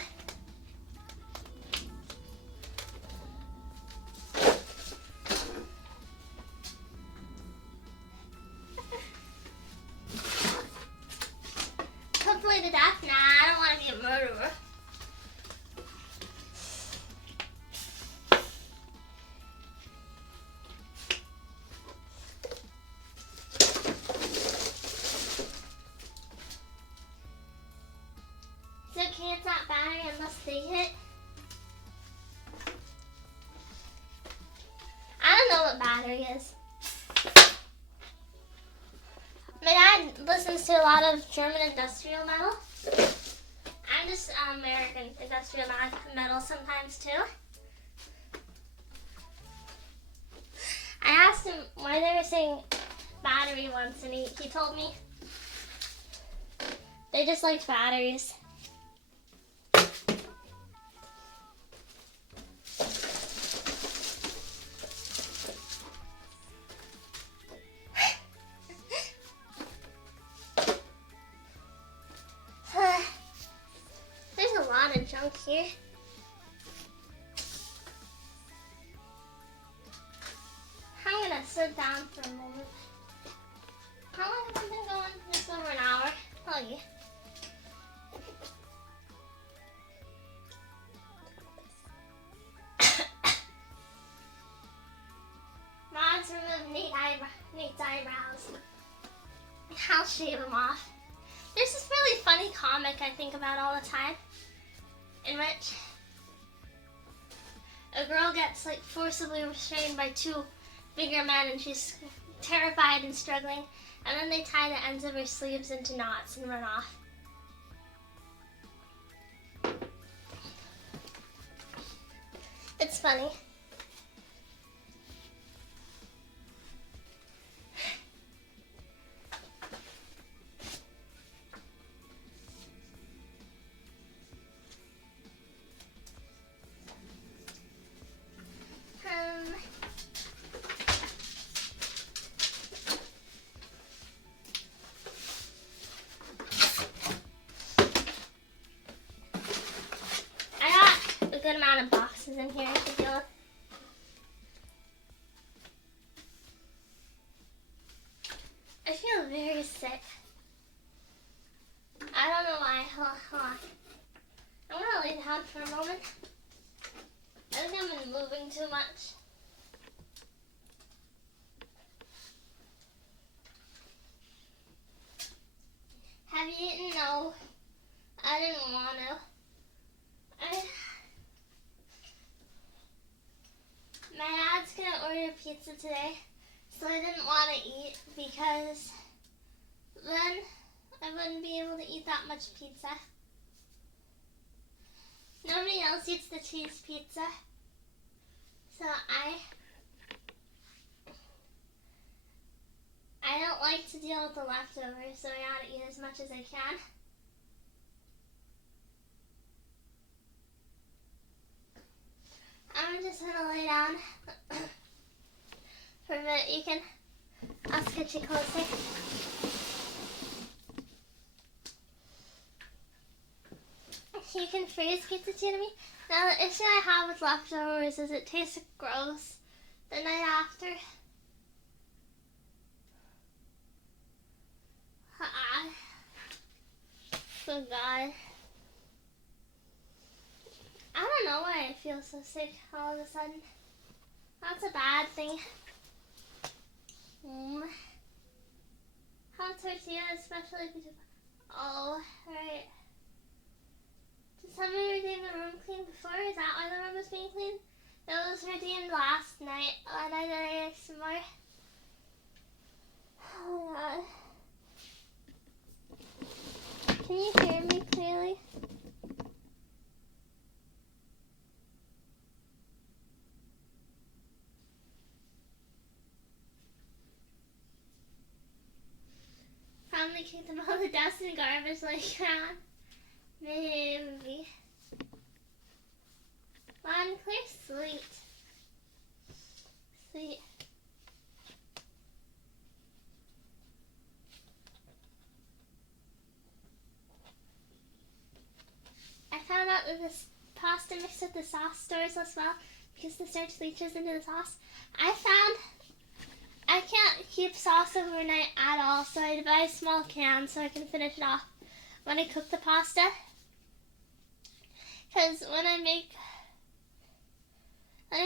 Hopefully to death? Nah, I don't want to be a murderer. It's not battery unless they hit. I don't know what battery is. My dad listens to a lot of German industrial metal. I'm just American industrial metal sometimes too. I asked him why they were saying battery once, and he told me they just liked batteries. There's a lot of junk here. I'm gonna sit down for a moment. How long have I been going? Just over an hour. Oh yeah. Mods remove Nate's eyebrows. I'll shave them off. There's this really funny comic I think about all the time, in which a girl gets like forcibly restrained by two bigger men, and she's terrified and struggling, and then they tie the ends of her sleeves into knots and run off. It's funny. Good amount of boxes in here to deal with. I feel very sick. I don't know why. Hold on. I'm gonna lay down for a moment. I think I've been moving too much. Have you eaten? No. I didn't want to. My dad's gonna order pizza today, so I didn't want to eat because then I wouldn't be able to eat that much pizza. Nobody else eats the cheese pizza, so I don't like to deal with the leftovers, so I gotta eat as much as I can. just gonna lay down for a minute. You can, I'll get you closer. You can freeze pizza to me. Now the issue I have with leftovers is it tastes gross the night after. Oh God. I don't know why I feel so sick all of a sudden. That's a bad thing. Hot tortilla, especially if you do. Oh, right. Did somebody redeem the room clean before? Is that why the room was being cleaned? It was redeemed last night when I did ASMR. Oh God. Can you hear me clearly? Probably kicked them all the dust and garbage like that. Maybe. Loud and clear? Sweet. Sweet. I found out that this pasta mixed with the sauce stores as well because the starch leaches into the sauce. I found I can't keep sauce overnight at all, so I buy a small can so I can finish it off when I cook the pasta. Because when I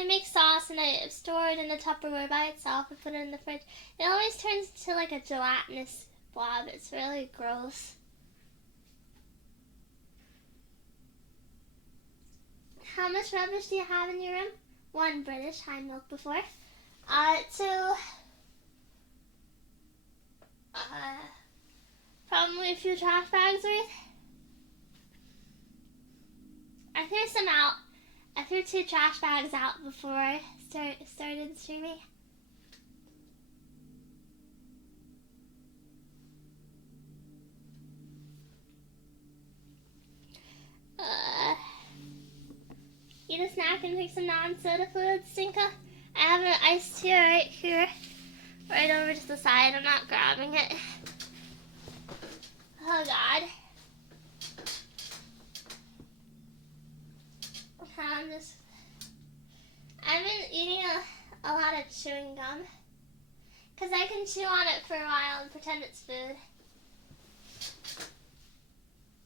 make sauce and I store it in a Tupperware by itself and put it in the fridge, it always turns into like a gelatinous blob. It's really gross. How much rubbish do you have in your room? 1 British high milk before. 2, probably a few trash bags worth. I threw some out. I threw 2 trash bags out before I started streaming. Eat a snack and take some non-soda fluids, Stinka. I have an iced tea right here, right over to the side. I'm not grabbing it. Oh God. I've been eating a lot of chewing gum because I can chew on it for a while and pretend it's food.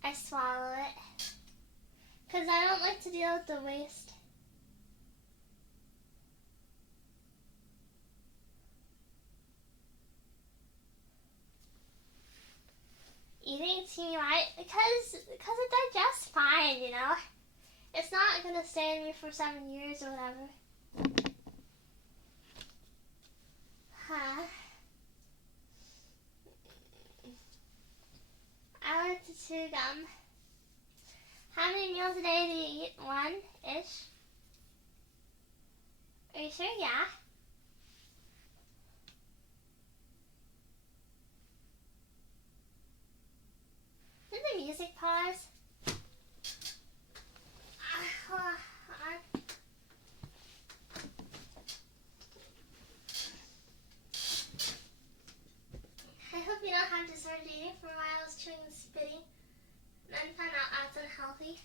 I swallow it because I don't like to deal with the waste. Eating tea, right? Because it digests fine, you know. It's not gonna stay in me for 7 years or whatever. Huh? I like to chew gum. How many meals a day do you eat? 1-ish? Are you sure? Yeah. Did the music pause? I hope you don't have to start eating for a while. I was chewing and spitting, and then found out that's unhealthy.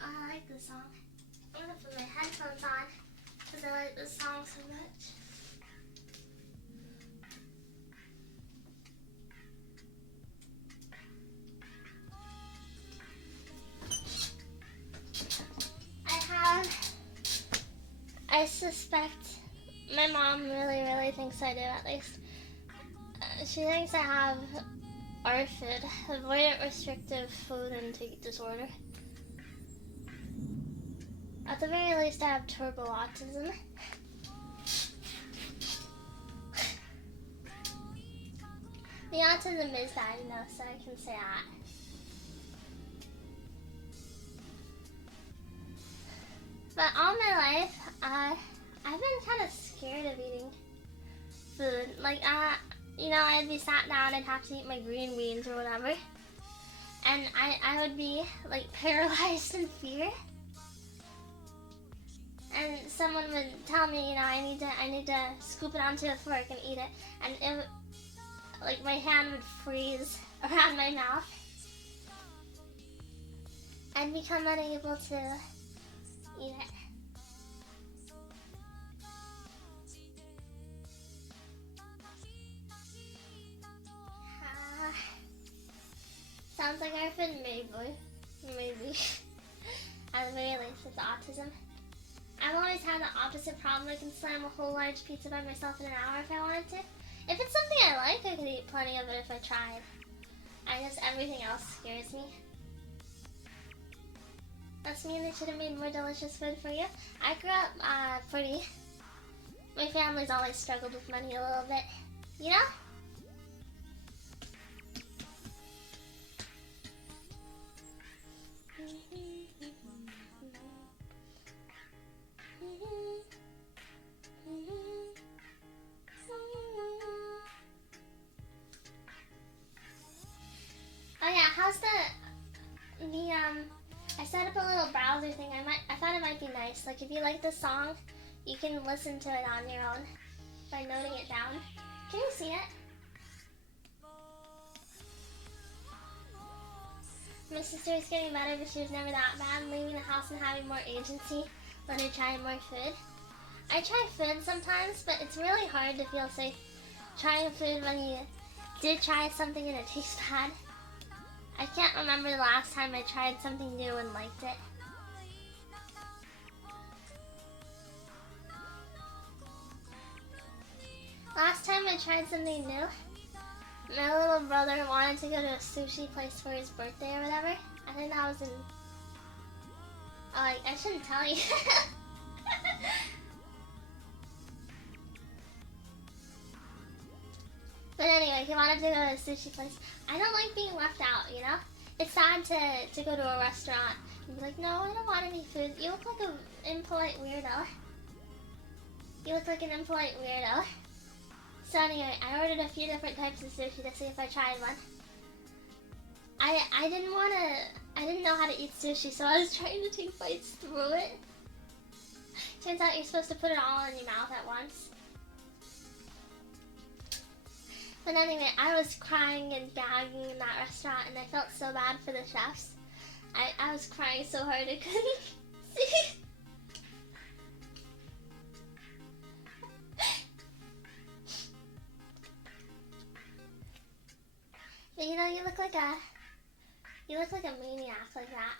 Oh, I like this song. I'm gonna put my headphones on because I like this song so much. I suspect my mom really thinks I do, at least. She thinks I have ARFID, avoidant restrictive food intake disorder. At the very least, I have turbo autism. The autism is diagnosed, so I can say that. But all my life, I've been kind of scared of eating food. Like, you know, I'd be sat down and have to eat my green beans or whatever. And I would be, like, paralyzed in fear. and someone would tell me, you know, I need to scoop it onto a fork and eat it, and it, like my hand would freeze around my mouth. I'd become unable to eat it. Sounds like our food, maybe. At the very least, it's autism. I've always had the opposite problem. I can slam a whole large pizza by myself in an hour if I wanted to. If it's something I like, I could eat plenty of it if I tried. I guess everything else scares me. That's mean I should have made more delicious food for you. I grew up pretty. My family's always struggled with money a little bit, you know? Oh yeah, how's the I set up a little browser thing. I thought it might be nice. Like if you like the song, you can listen to it on your own by noting it down. Can you see it? My sister is getting better, but she was never that bad. Leaving the house and having more agency, let her try more food. I try food sometimes, but it's really hard to feel safe trying food when you did try something and it tastes bad. I can't remember the last time I tried something new and liked it. Last time I tried something new, my little brother wanted to go to a sushi place for his birthday or whatever. I think that was in... Oh, I shouldn't tell you. But anyway, he wanted to go to a sushi place. I don't like being left out, you know? It's sad to go to a restaurant and be like, no, I don't want any food. You look like an impolite weirdo. You look like an impolite weirdo. So anyway, I ordered a few different types of sushi to see if I tried one. I didn't know how to eat sushi, so I was trying to take bites through it. Turns out you're supposed to put it all in your mouth at once. But anyway, I was crying and gagging in that restaurant, and I felt so bad for the chefs. I was crying so hard I couldn't see. But you know, you look like a maniac like that.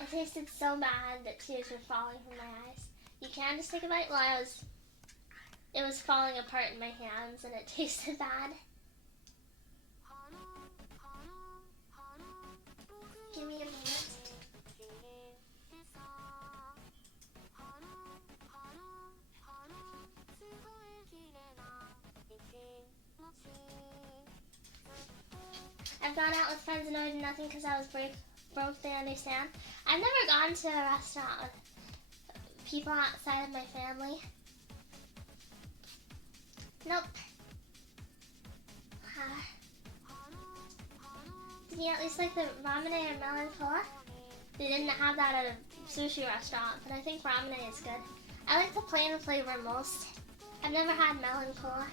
It tasted so bad that tears were falling from my eyes. You can just take a bite? Well, it was falling apart in my hands and it tasted bad. Give me a minute. I've gone out with friends and ordered nothing because I was broke, they understand. I've never gone to a restaurant with people outside of my family. Nope. Did you at least like the ramen or melon cola? They didn't have that at a sushi restaurant, but I think ramen is good. I like the plain flavor most. I've never had melon cola.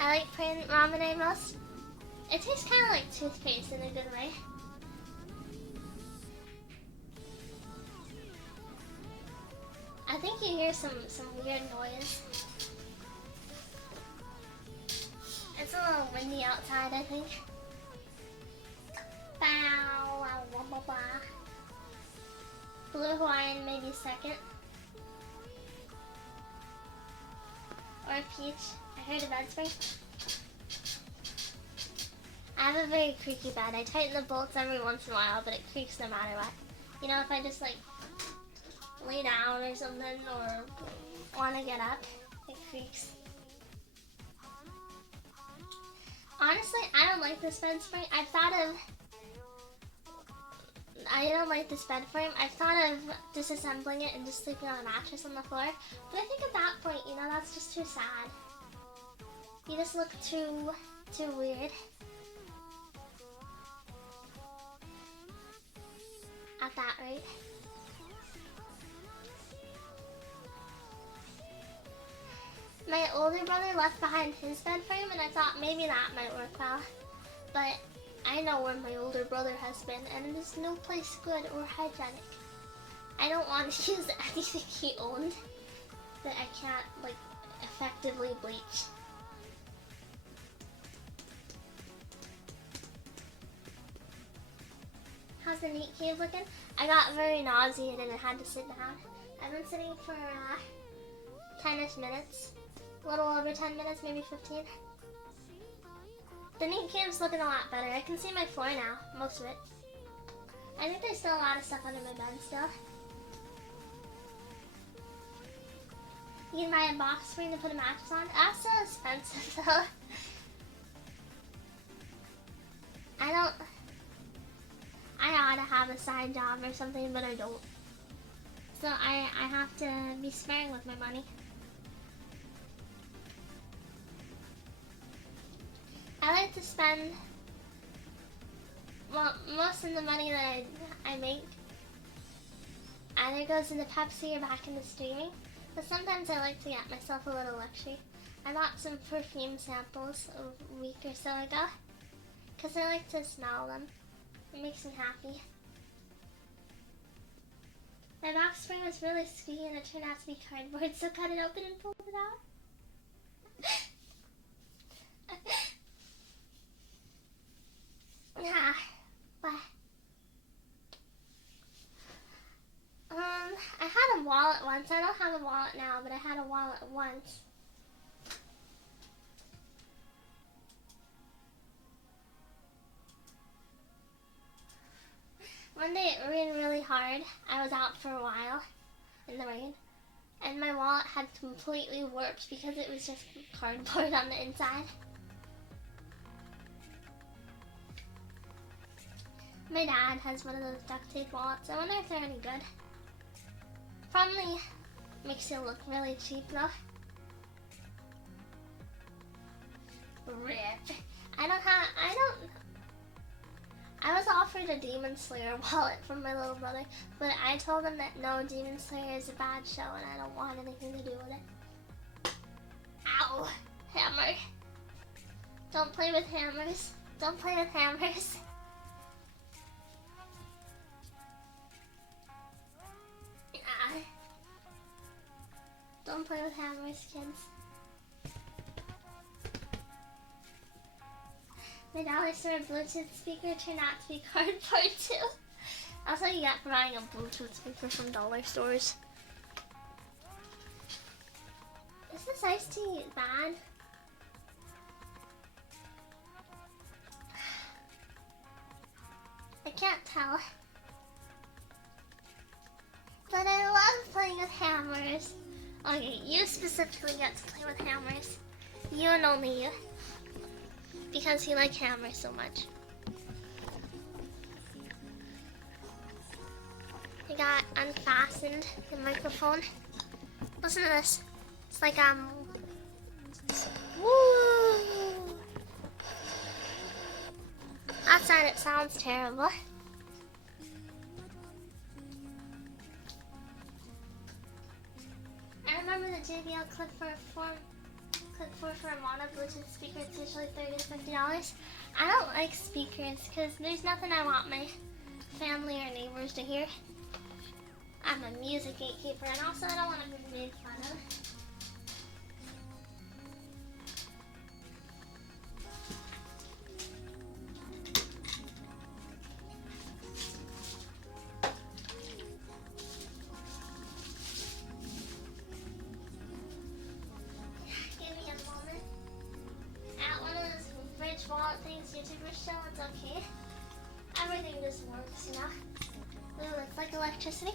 I like plain ramen most. It tastes kind of like toothpaste in a good way. I think you hear some weird noise. It's a little windy outside, I think. Bow, wow, wah, wah, wah. Blue Hawaiian maybe second. Or peach. I heard a bed spring. I have a very creaky bed. I tighten the bolts every once in a while, but it creaks no matter what. You know, if I just like lay down or something or want to get up, it creaks. Honestly, I don't like this bed spring. I've thought of I don't like this bed frame. I've thought of disassembling it and just sleeping on a mattress on the floor. But I think at that point, you know, that's just too sad. You just look too weird at that rate. My older brother left behind his bed frame, and I thought maybe that might work well. But I know where my older brother has been, and it is no place good or hygienic. I don't want to use anything he owned that I can't, like, effectively bleach. How's the NEET cave looking? I got very nauseated and I had to sit down. I've been sitting for 10-ish minutes. A little over 10 minutes, maybe 15. The NEET cave's looking a lot better. I can see my floor now, most of it. I think there's still a lot of stuff under my bed still. You can buy a box spring to put a mattress on. That's so expensive though. I ought to have a side job or something, but I don't. So I have to be sparing with my money. I like to spend, well, most of the money that I make either goes into Pepsi or back into streaming, but sometimes I like to get myself a little luxury. I bought some perfume samples a week or so ago because I like to smell them. It makes me happy. My box spring was really squeaky and it turned out to be cardboard, so cut it open and pulled it out. Yeah, but I had a wallet once. I don't have a wallet now, but I had a wallet once. One day it rained really hard. I was out for a while in the rain, and my wallet had completely warped because it was just cardboard on the inside. My dad has one of those duct tape wallets. I wonder if they're any good. Probably makes it look really cheap though. RIP. I was offered a Demon Slayer wallet from my little brother, but I told him that no, Demon Slayer is a bad show and I don't want anything to do with it. Ow! Hammer. Don't play with hammers. Don't play with hammers. Don't play with hammers, kids. My dollar store Bluetooth speaker turned out to be cardboard too. That's what you get for buying a Bluetooth speaker from dollar stores. Is this iced tea bad? I can't tell. But I love playing with hammers. Okay, you specifically get to play with hammers. You and only you. Because you like hammers so much. I got unfastened the microphone. Listen to this. It's like, woo! Outside it sounds terrible. I remember the JBL Clip 4 for a mono Bluetooth speaker. It's usually $30 to $50. I don't like speakers because there's nothing I want my family or neighbors to hear. I'm a music gatekeeper, and also I don't want to be made fun of. Wallet things YouTubers show, it's okay. Everything just works, you know? Ooh, it's like electricity.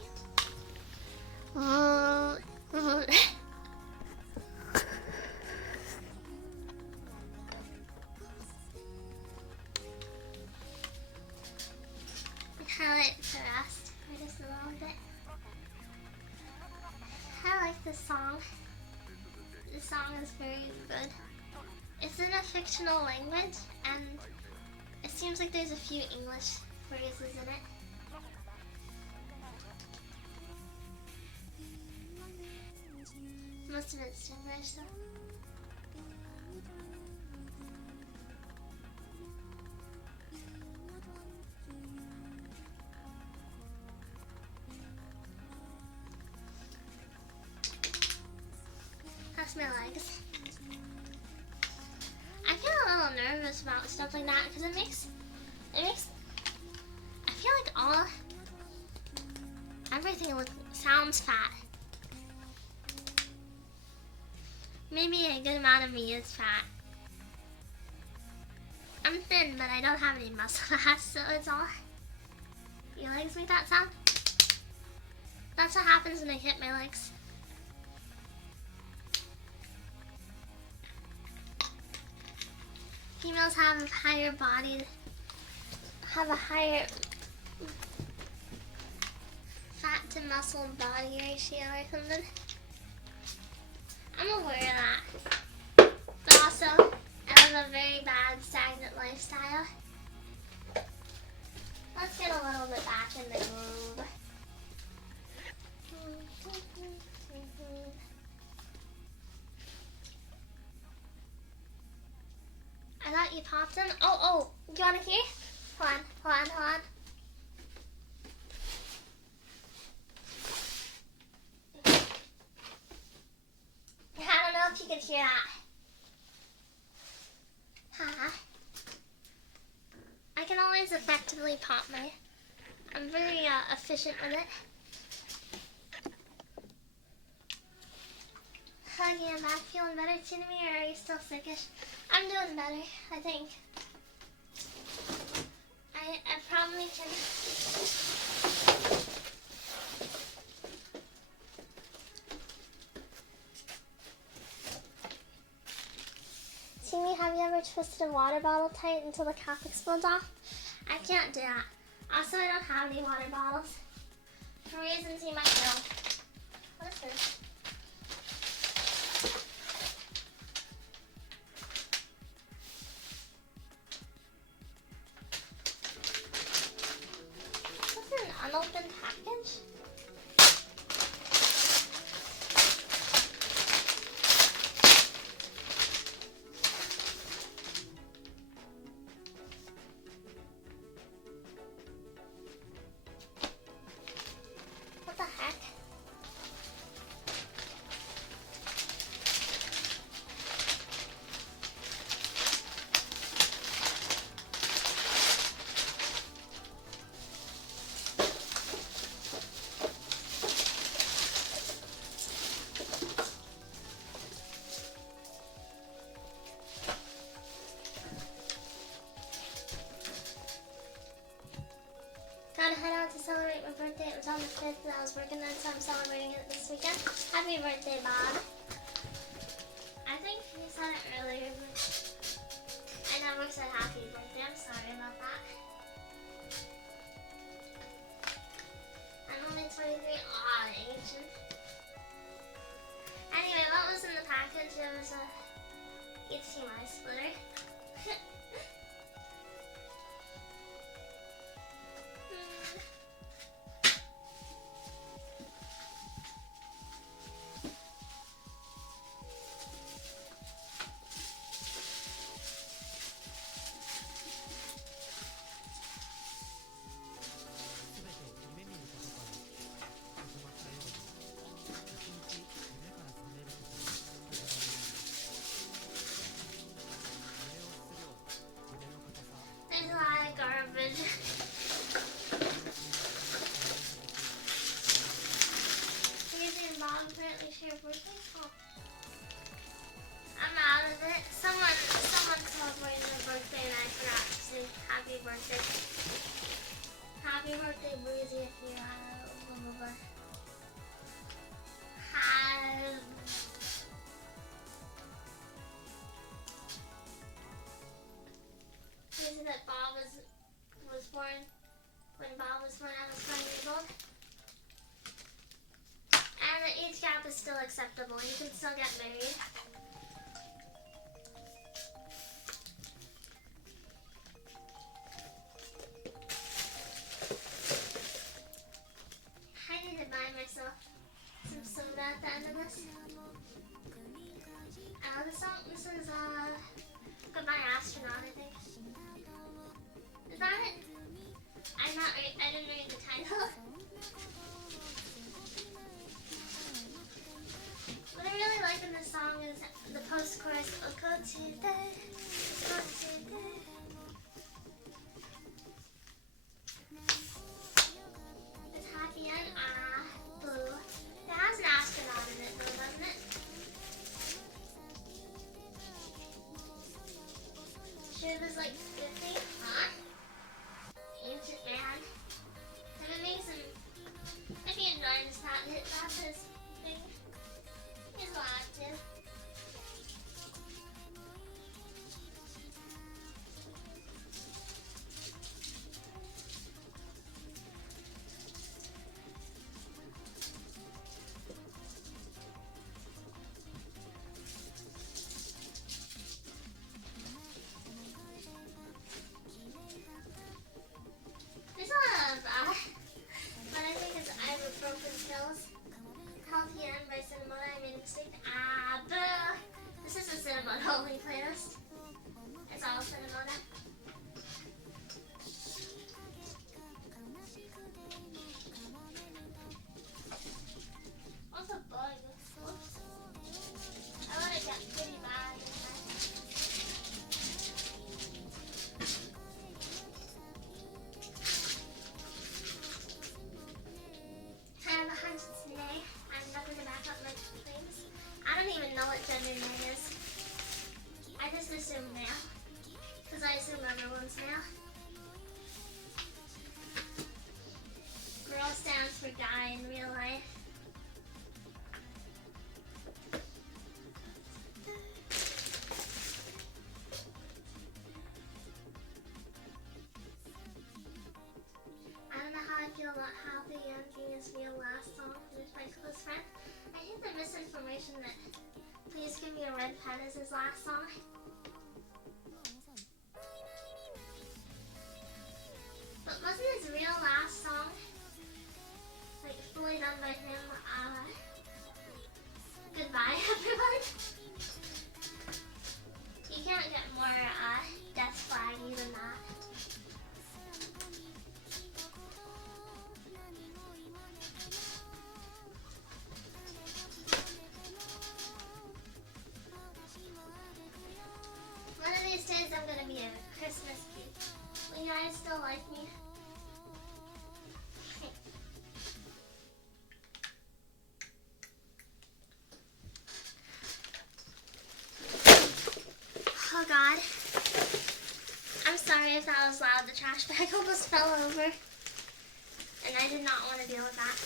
Highlight this song. This song is very good. It's in a fictional language, and it seems like there's a few English phrases in it. Most of it's gibberish though. That's my legs. I feel a little nervous about stuff like that because it makes, I feel like everything sounds fat. Maybe a good amount of me is fat. I'm thin, but I don't have any muscle mass, so it's all. Your legs make that sound? That's what happens when I hit my legs. Females have a higher fat to muscle body ratio or something. I'm aware of that. But also, I live a very bad stagnant lifestyle. Let's get a little bit back in the groove. I thought you popped them. Oh, do you want to hear? Hold on. I don't know if you could hear that. I can always effectively pop I'm very efficient with it. Okay, I'm back. Feeling better, Tinamy, or are you still sickish? I'm doing better, I think. I probably can. Tinamy, have you ever twisted a water bottle tight until the cap explodes off? I can't do that. Also, I don't have any water bottles. For reasons you might know. What is this? Unopened package? What the heck? Gotta head out to celebrate my birthday. It was on the 5th and I was working then, so I'm celebrating it this weekend. Happy birthday, Bob. I think you said it earlier, but I never said happy birthday. I'm sorry about that. I'm only 23. Aw, ancient. Anyway, what was in the package? It was a HDMI splitter. There's a lot of garbage. Susie and Bob apparently share birthdays. Oh. I'm out of it. Someone celebrated their birthday and I forgot to say happy birthday. Happy birthday, Breezy, if you have Reason that Bob was born when Bob was born, I was 5 years old. And each got up is still acceptable. You can still get married. I need to buy myself some soda at the end of this. The song, this is Goodbye Astronaut, I think. Is that it? I didn't read the title. What I really like in this song is the post-chorus. It's happy and blue. It has an astronaut in it though, doesn't it? She was like 50, huh? Ancient man. And it makes him, if he enjoys that, that's his thing. He's a lot active. There's a lot of, what I think is ibuprofen pills. Healthy End by Cinnamona. I made a mistake. Boo! This is a Cinnamona only playlist. It's all Cinnamona. What's a bug? Whoops. I want to get pretty bad. I have a hunch today. I'm nothing to back up my claims. I don't even know what gender Nay is. I just assume male. Because I assume everyone's male. Girl stands for guy in real life. I don't know how I feel about How the Yankee is Real last song. With my close friend. I think the misinformation that Please Give Me a Red Pen is his last song. But wasn't his real last song like fully done by him? Goodbye, everyone. You can't get more death flaggy than that. One of these days I'm gonna be a Christmas cake. Will you guys still like me? Oh God. I'm sorry if that was loud. The trash bag almost fell over. And I did not want to deal with that.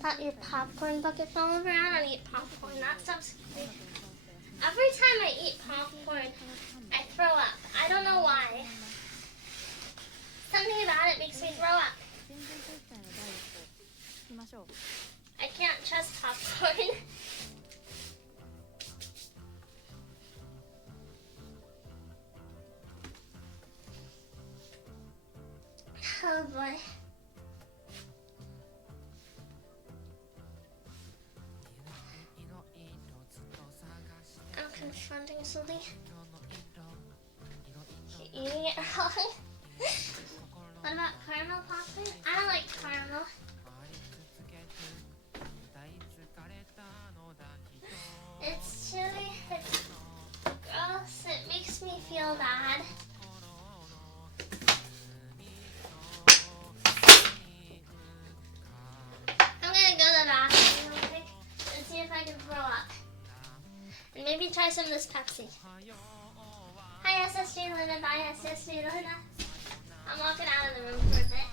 Thought your popcorn bucket fell over. I don't eat popcorn. That stuff's creepy. Every time I eat popcorn, I throw up. I don't know why. Something about it makes me throw up. I can't trust popcorn. Oh boy. I'm confronting something. You're eating it wrong. What about caramel popcorn? I don't like caramel. It's chili. It's gross. It makes me feel bad. I'm gonna go to the bathroom real quick and see if I can throw up. And maybe try some of this Pepsi. Hi SSG Luna, bye SSG Luna. I'm walking out of the room for a bit.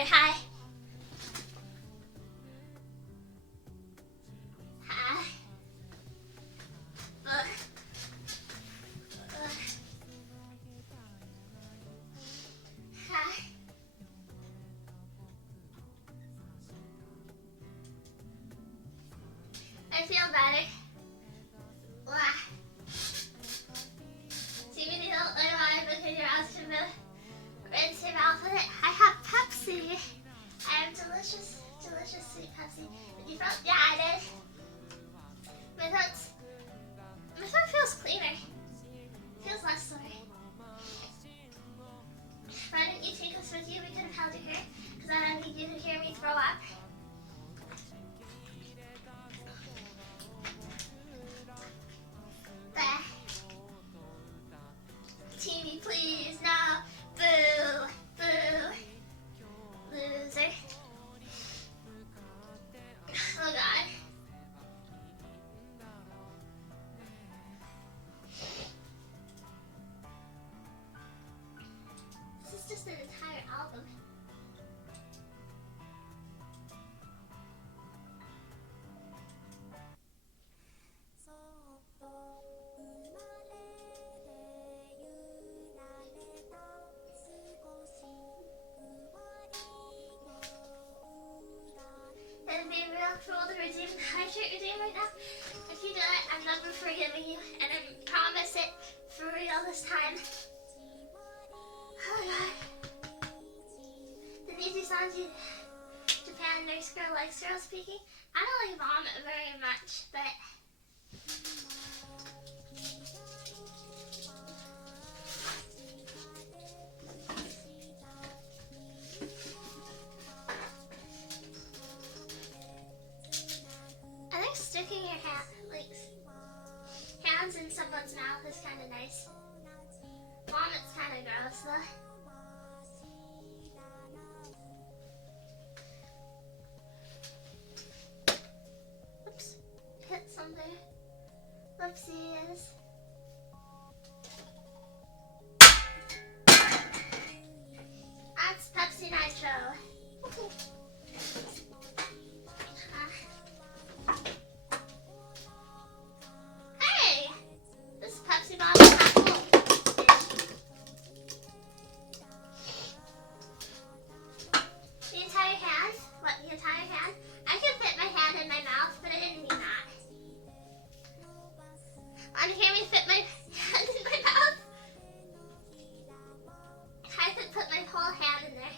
better. Hi. Hi. Hi. I feel better. Wow. See me feel alive because your eyes can rinse your mouth with it. I have Pepsi. I have delicious, delicious sweet Pepsi. Did you feel? Yeah, I did. My throat feels cleaner. Feels less sore. Why didn't you take us with you? We could have held your hair, because I don't need you to hear me throw up. TV, please, no. Boo, boo. Loser. Oh God. This is just an entire album. It'd be real cruel to redeem the hydrate redeem right now. If you do it, I'm never forgiving you, and I promise it for real this time. Oh God. The easy songs you Japan nurse girl likes girl speaking. I don't like vomit very much, but I think sticking your hands in someone's mouth is kind of nice. Vomit's kind of gross though. Oops, hit something. Whoopsies. That's Pepsi Nitro. Hey! This Pepsi bottle is not full. The entire hand? What, the entire hand? I can fit my hand in my mouth, but I didn't mean that. Want to hear me fit my hand in my mouth? I could put my whole hand in there.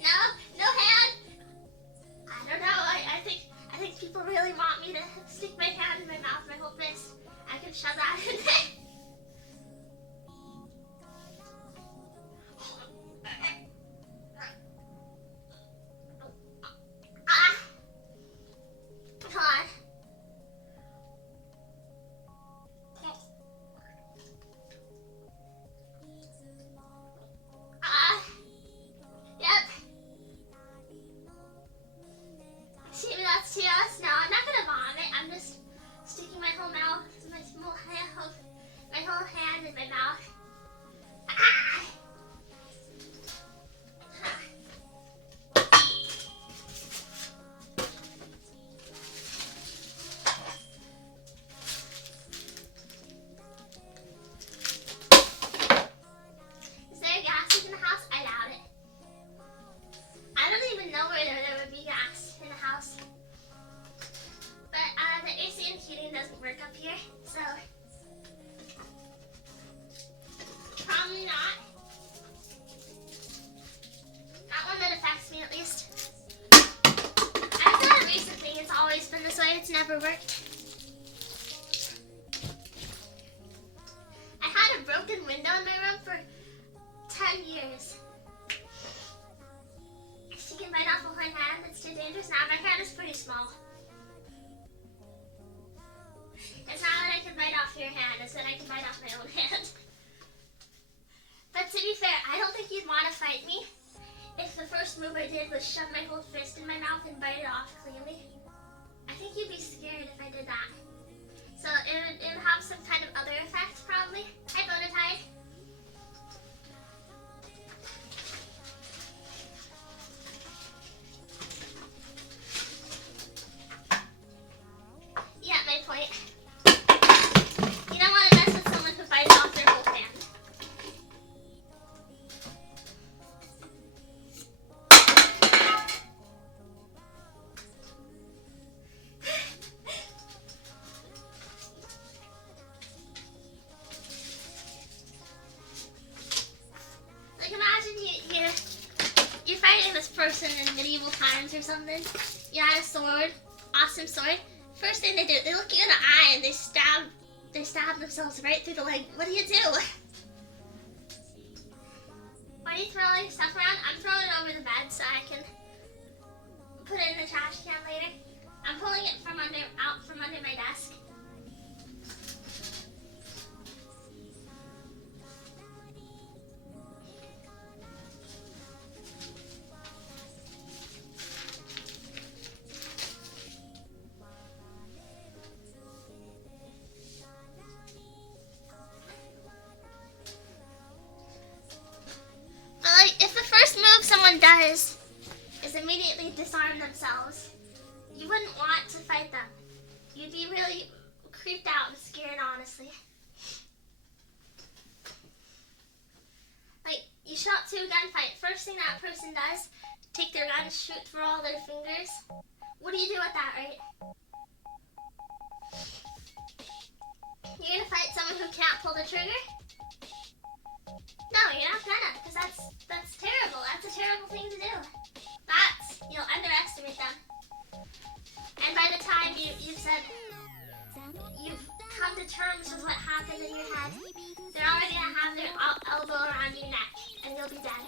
No? No hand? I don't know. I think people really want me to stick my hand in my mouth, my whole fist. I can shove that in there. Come on. Yep. See, that's just, no, I'm not gonna vomit. I'm just sticking my whole mouth, my whole hand in my mouth. Ah! Is there a gas leak in the house? I doubt it. I don't even know where there would be gas in the house. But the AC and heating doesn't work up here, so probably not. Not one that affects me, at least. I've done it recently. It's always been this way. It's never worked. I had a broken window in my room for 10 years. She can bite off a whole hand. It's too dangerous. Now my hand is pretty small. It's not that I can bite off your hand. It's that I can bite off my own hand. But to be fair, I don't think you'd want to fight me if the first move I did was shove my whole fist in my mouth and bite it off cleanly. I think you'd be scared if I did that. So it would have some kind of other effect, probably. Hi, Bonatide. friends or something, you had a sword, awesome sword. First thing they do, they look you in the eye and they stab themselves right through the leg. What do you do? Why are you throwing stuff around? I'm throwing it over the bed so I can put it in the trash can later. I'm pulling it out from under my desk. Someone does is immediately disarm themselves. You wouldn't want to fight them. You'd be really creeped out and scared, honestly. Like, you shot to a gunfight. First thing that person does, take their gun, shoot through all their fingers. What do you do with that, right? You're gonna fight someone who can't pull the trigger? No, you're not gonna, because that's terrible. That's a terrible thing to do. You'll underestimate them. And by the time you've come to terms with what happened in your head, they're already gonna have their elbow around your neck, and you'll be dead.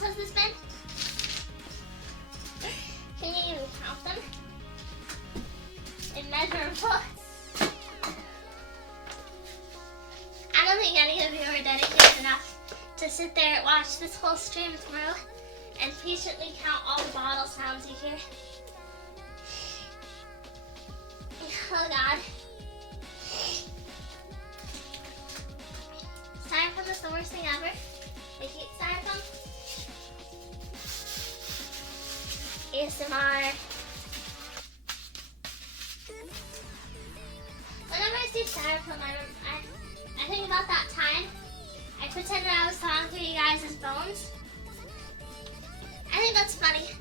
Has this been? Can you even count them? Immeasurable. I don't think any of you are dedicated enough to sit there and watch this whole stream through and patiently count all the bottle sounds you hear. Oh God. Styrofoam is the worst thing ever. I hate styrofoam. ASMR. Whenever I see styrofoam, I think about that time I pretended I was sawing through you guys' bones. I think that's funny.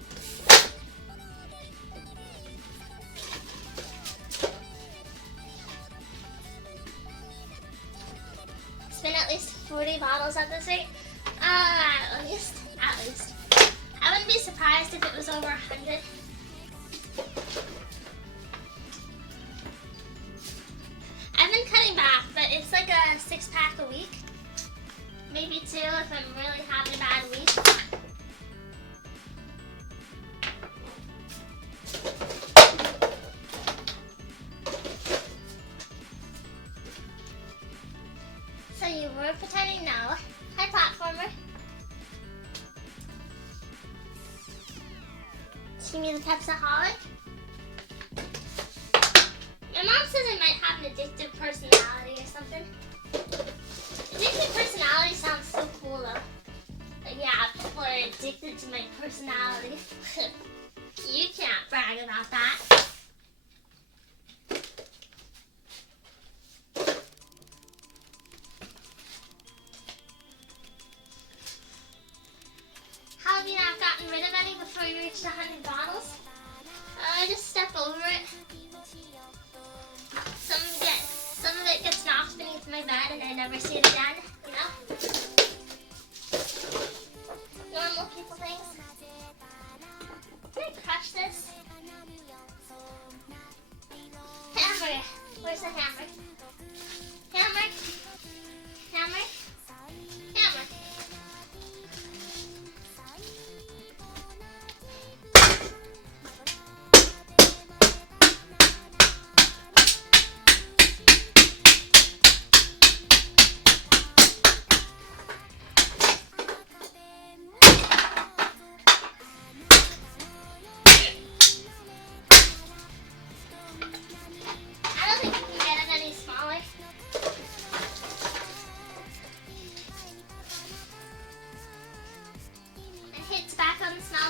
Spin at least 40 bottles at this rate. At least. I wouldn't be surprised if it was over 100. I've been cutting back, but it's like a 6-pack a week. Maybe 2 if I'm really having a bad week. So you were pretending? No. Hi, platformer. making me the Pepsaholic. My mom says I might have an addictive personality or something. Addictive personality sounds so cool though. Like, yeah, people are addicted to my personality. You can't brag about that. How have you not gotten rid of any before you reached 100 bottles? Just step over it. Some of it gets knocked beneath my bed and I never see it again, you know? Normal people things. Can I crush this? Hammer. Where's the hammer? Hammer. Hammer. Hammer.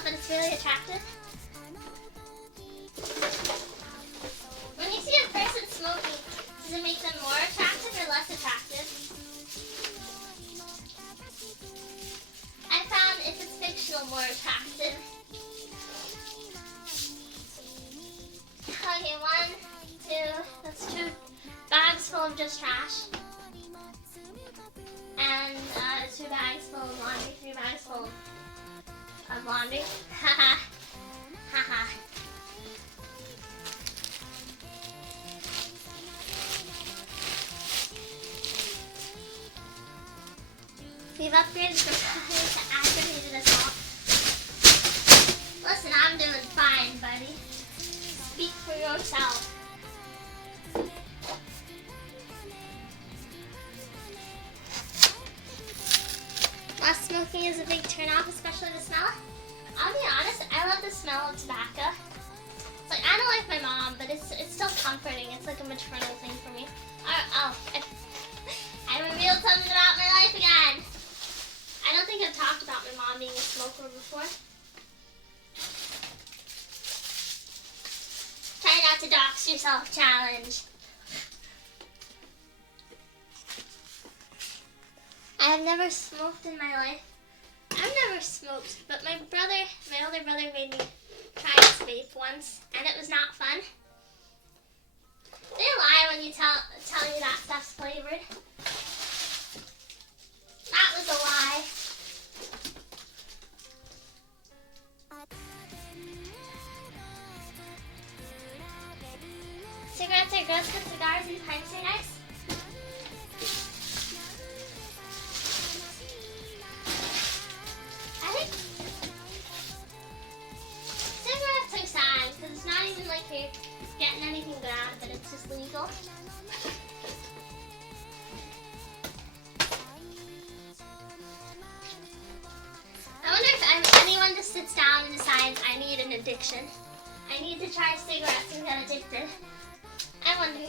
But it's really attractive. When you see a person smoking, does it make them more attractive or less attractive? I found if it's fictional, more attractive. Okay, 1, 2, that's 2 bags full of just trash. And 2 bags full of laundry, 3 bags full of laundry. Haha. Haha. We've upgraded from aggravated to aggravated as well. Listen, I'm doing fine, buddy. Speak for yourself. Less smoking is a big turn-off, especially the smell. I'll be honest, I love the smell of tobacco. It's like, I don't like my mom, but it's still comforting. It's like a maternal thing for me. I revealed something about my life again. I don't think I've talked about my mom being a smoker before. Try not to dox yourself challenge. I have never smoked in my life. I've never smoked, but my older brother made me try this vape once, and it was not fun. They lie when you tell you that stuff's flavored. That was a lie. Cigarettes are gross, but cigars and pipes are nice. I think cigarettes are sad because it's not even like you're getting anything good out of it, it's just legal. I wonder if anyone just sits down and decides I need an addiction. I need to try cigarettes and get addicted. I wonder.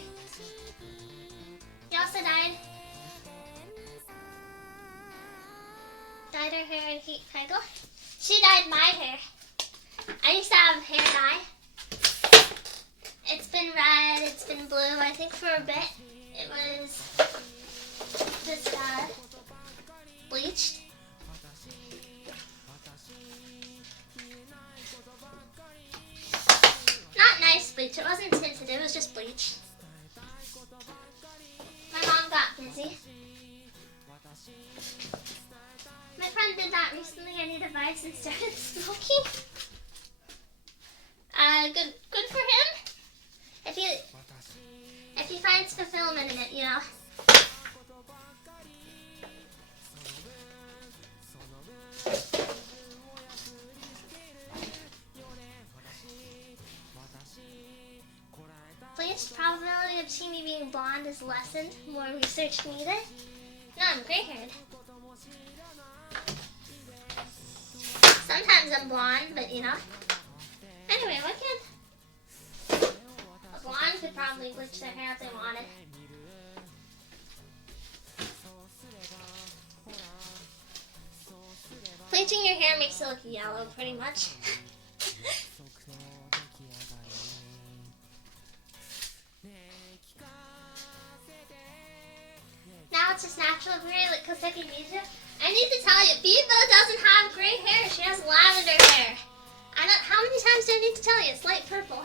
You also died her hair in heat cycle. She dyed my hair. I used to have hair dye. It's been red, it's been blue. I think for a bit it was just bleached. Not nice bleach. It wasn't tinted. It was just bleach. My mom got busy. My friend did that recently. I need advice and started smoking. Good for him. If he finds fulfillment in it, you know. Bleached, probability of seeing me being blonde is lessened. More research needed. No, I'm gray-haired. Sometimes I'm blonde, but you know. Anyway, what can... A blonde could probably bleach their hair if they wanted. Bleaching your hair makes it look yellow, pretty much. Now it's just natural gray, like Koseki Mija. I need to tell you, Biba doesn't have gray hair. She has lavender hair. How many times do I need to tell you? It's light purple.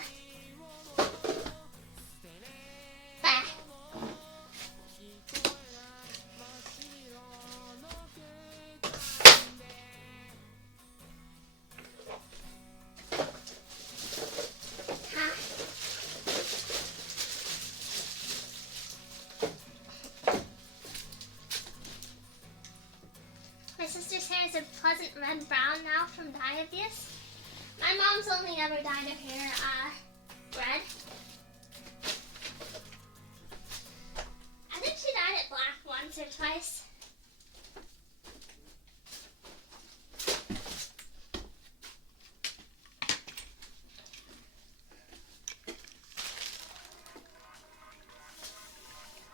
Bah. My sister's hair is a pleasant red-brown now from dye abuse. My mom's only ever dyed her hair red. I think she dyed it black once or twice.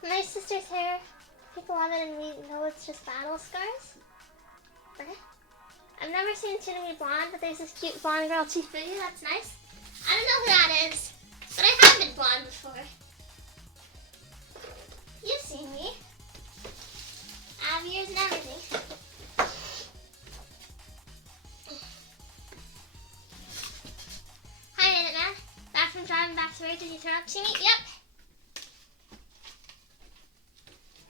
My sister's hair, people love it and we know it's just battle scars. I've never seen Tsunami blonde, but there's this cute blonde girl, Chifuyu. That's nice. I don't know who that is, but I have been blonde before. You've seen me. I have ears and everything. Hi, Edit Man. Back from driving back to work. Did you throw up to me? Yep.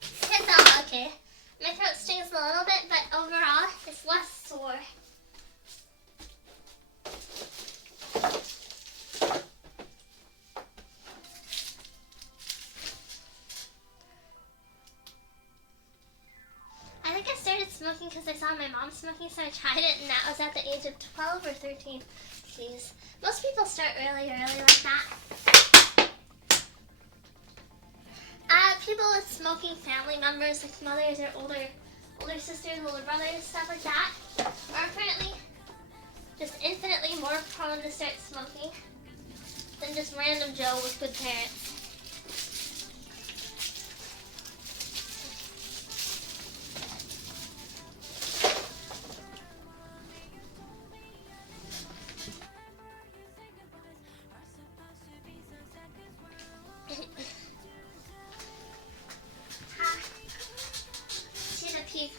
It's all okay. My throat stings a little bit, but overall, it's less sore. I think I started smoking because I saw my mom smoking, so I tried it, and that was at the age of 12 or 13. Jeez. Most people start really early like that. People with smoking family members, like mothers or older sisters, older brothers, stuff like that, are apparently just infinitely more prone to start smoking than just random Joe with good parents.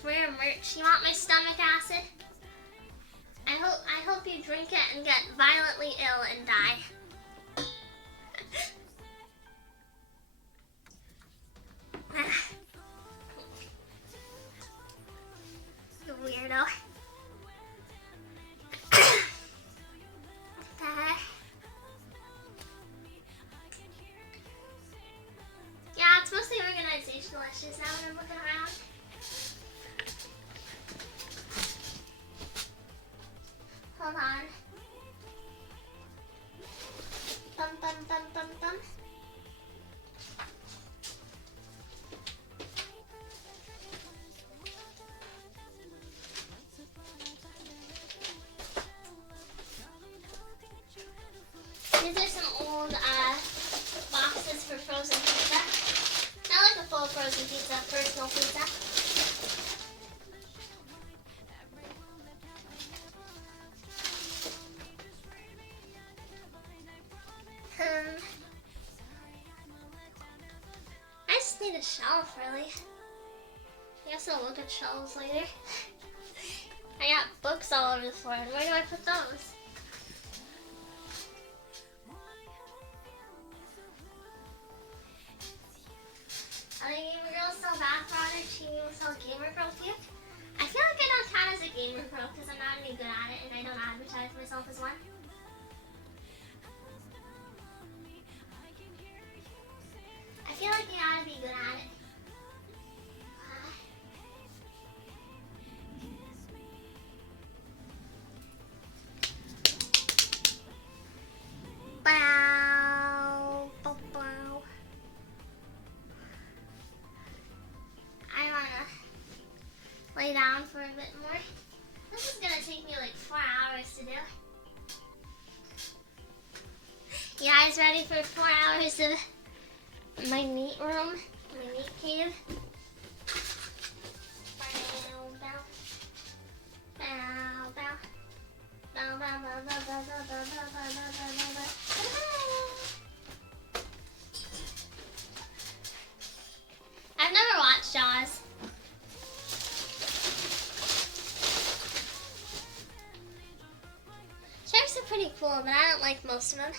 Rare merch. You want my stomach acid? I hope you drink it and get violently ill and die. You weirdo. Yeah, it's mostly organizational issues now when I'm looking around. Hold on. Bum bum bum bum bum. These are some old boxes for frozen pizza. Not like a full frozen pizza, personal pizza. I just need a shelf, really. I guess I'll look at shelves later. I got books all over the floor. Where do I put those? Are the Gamer Girls still back, Roger? Cheating with all Gamer Girl puke? I feel like I don't count as a Gamer Girl because I'm not any good at it and I don't advertise myself as one. I feel like you gotta be good at it. Bow, bow, bow. I wanna lay down for a bit more. This is gonna take me like 4 hours to do. You guys ready for 4 hours of my NEET room, my NEET cave? Bow, bow. Bow, bow. Bow, bow, bow, bow, bow, bow, bow, bow, bow, bow, bow. I've never watched Jaws. Sharks are pretty cool, but I don't like most of them.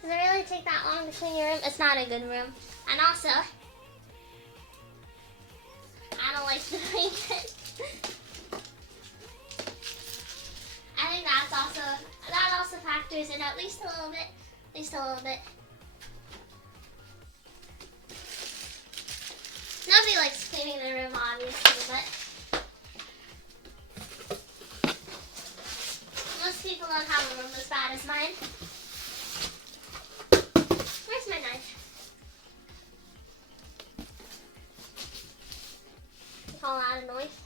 Does it really take that long to clean your room? It's not a good room. And also, I don't like doing it. I think that also factors in at least a little bit. At least a little bit. Nobody likes cleaning their room, obviously, but most people don't have a room as bad as mine. Where's my knife? You call that a knife?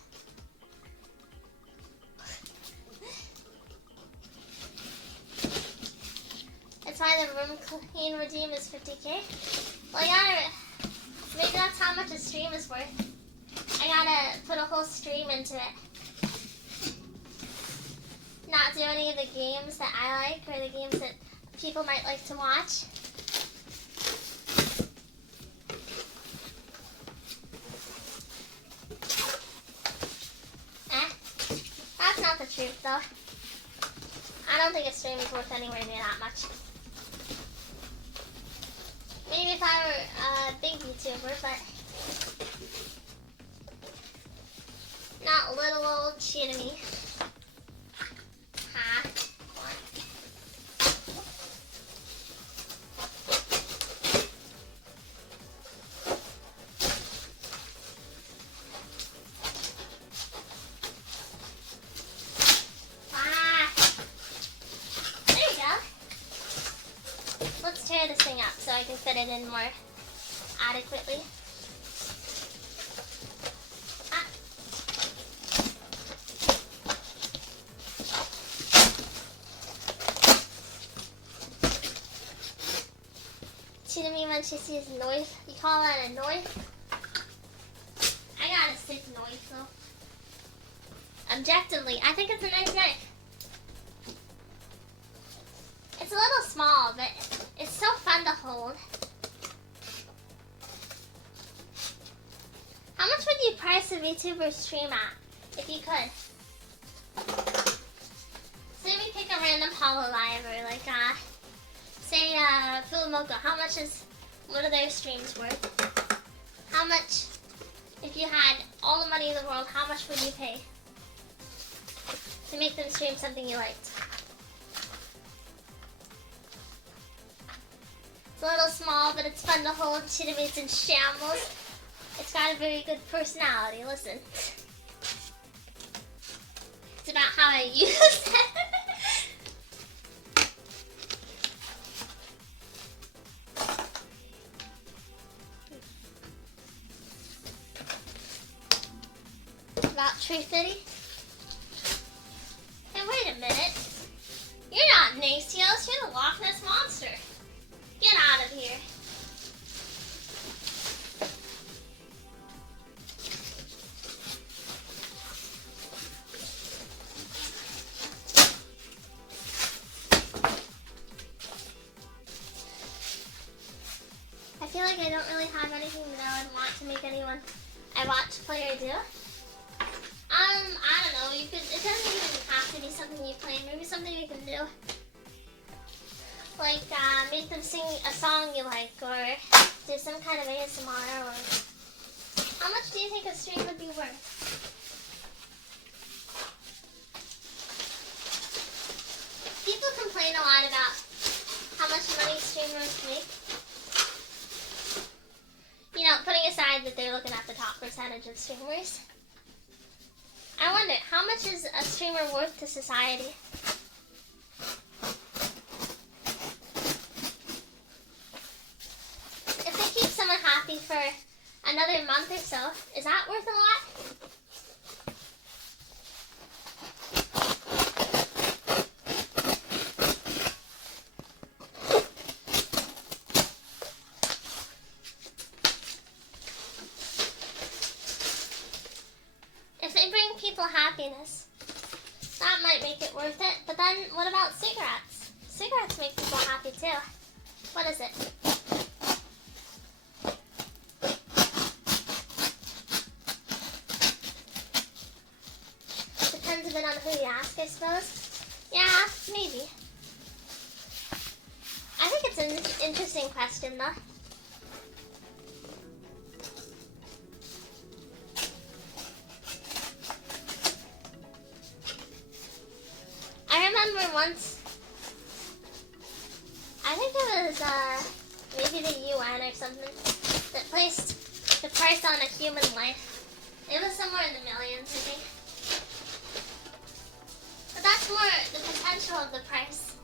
That's why the room clean redeem is 50K. Well, maybe that's how much a stream is worth. I gotta put a whole stream into it. Not do any of the games that I like or the games that people might like to watch. That's not the truth though. I don't think a stream is worth anywhere near that much. Maybe if I were a big YouTuber, but not little old Chitty. Ha. Let's tear this thing up so I can fit it in more adequately. Ah. See to me when she sees knife. You call that a knife? I got a sick knife though. Objectively, I think it's a nice knife. It's a little small, but it's so fun to hold. How much would you price a VTuber stream at, if you could? Say we pick a random Hololive, or like, say, Philomoka. What are their streams worth? How much, if you had all the money in the world, how much would you pay to make them stream something you liked? It's a little small, but it's fun to hold. Chittimate's in shambles. It's got a very good personality. Listen. It's about how I use it. About tree fitty. Hey, wait a minute. You're not Nacios, you're the Loch Ness Monster. Get out of here. I feel like I don't really have anything that I would want to make anyone I watch play or do. I don't know, it doesn't even have to be something you play, maybe something you can do. Like, make them sing a song you like, or do some kind of ASMR, or how much do you think a stream would be worth? People complain a lot about how much money streamers make. You know, putting aside that they're looking at the top percentage of streamers. I wonder, how much is a streamer worth to society? If they keep someone happy for another month or so, is that worth a lot? happiness. That might make it worth it. But then what about cigarettes? Cigarettes make people happy too. What is it? Depends a bit on who you ask, I suppose. Yeah, maybe. I think it's an interesting question though. I remember once, I think it was maybe the UN or something, that placed the price on a human life. It was somewhere in the millions, I think. But that's more the potential of the price.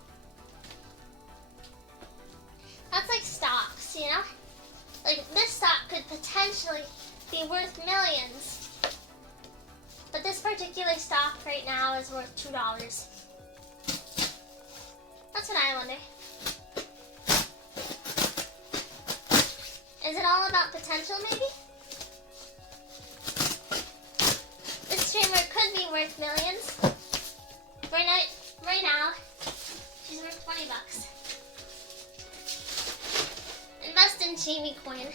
That's like stocks, you know? Like this stock could potentially be worth millions. But this particular stock right now is worth $2. That's what I wonder. Is it all about potential, maybe? This streamer could be worth millions. Right now, she's worth $20. Invest in Jamie Coin.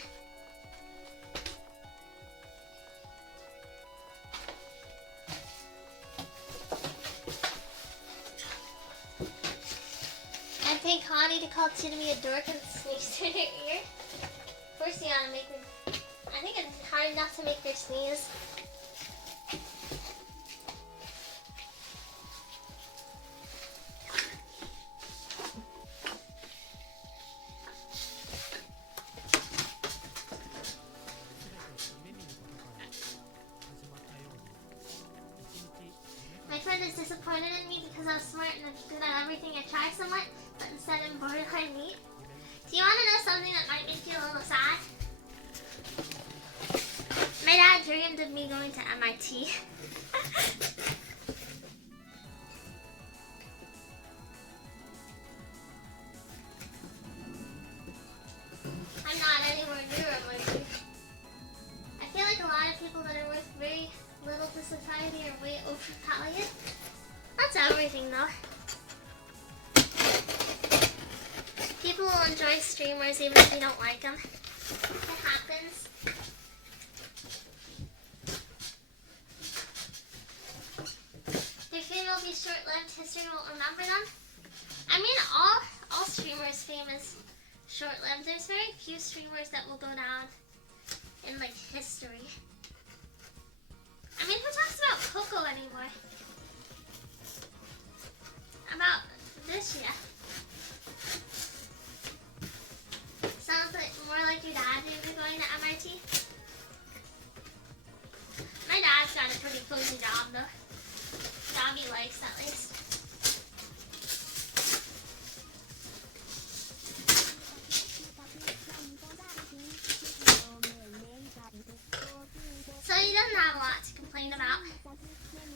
I pay Connie to call Timmy a dork and sneeze through her ear. First you gotta make her, I think it's hard enough to make her sneeze. My friend is disappointed in me because I was smart and good at everything I tried somewhat, but instead I'm borderline neat. Do you want to know something that might make you a little sad? My dad dreamed of me going to MIT. I'm not anywhere near MIT. I feel like a lot of people that are worth very little to society are way overvalued. That's everything though. People will enjoy streamers even if you don't like them. It happens. Their fame will be short-lived. History won't remember them. I mean, all streamers' fame is short-lived. There's very few streamers that will go down in like history. I mean, who talks about Coco anymore? About this year. Sounds like more like your dad maybe going to MIT. My dad's got a pretty cozy job though. Job he likes at least. So he doesn't have a lot to complain about.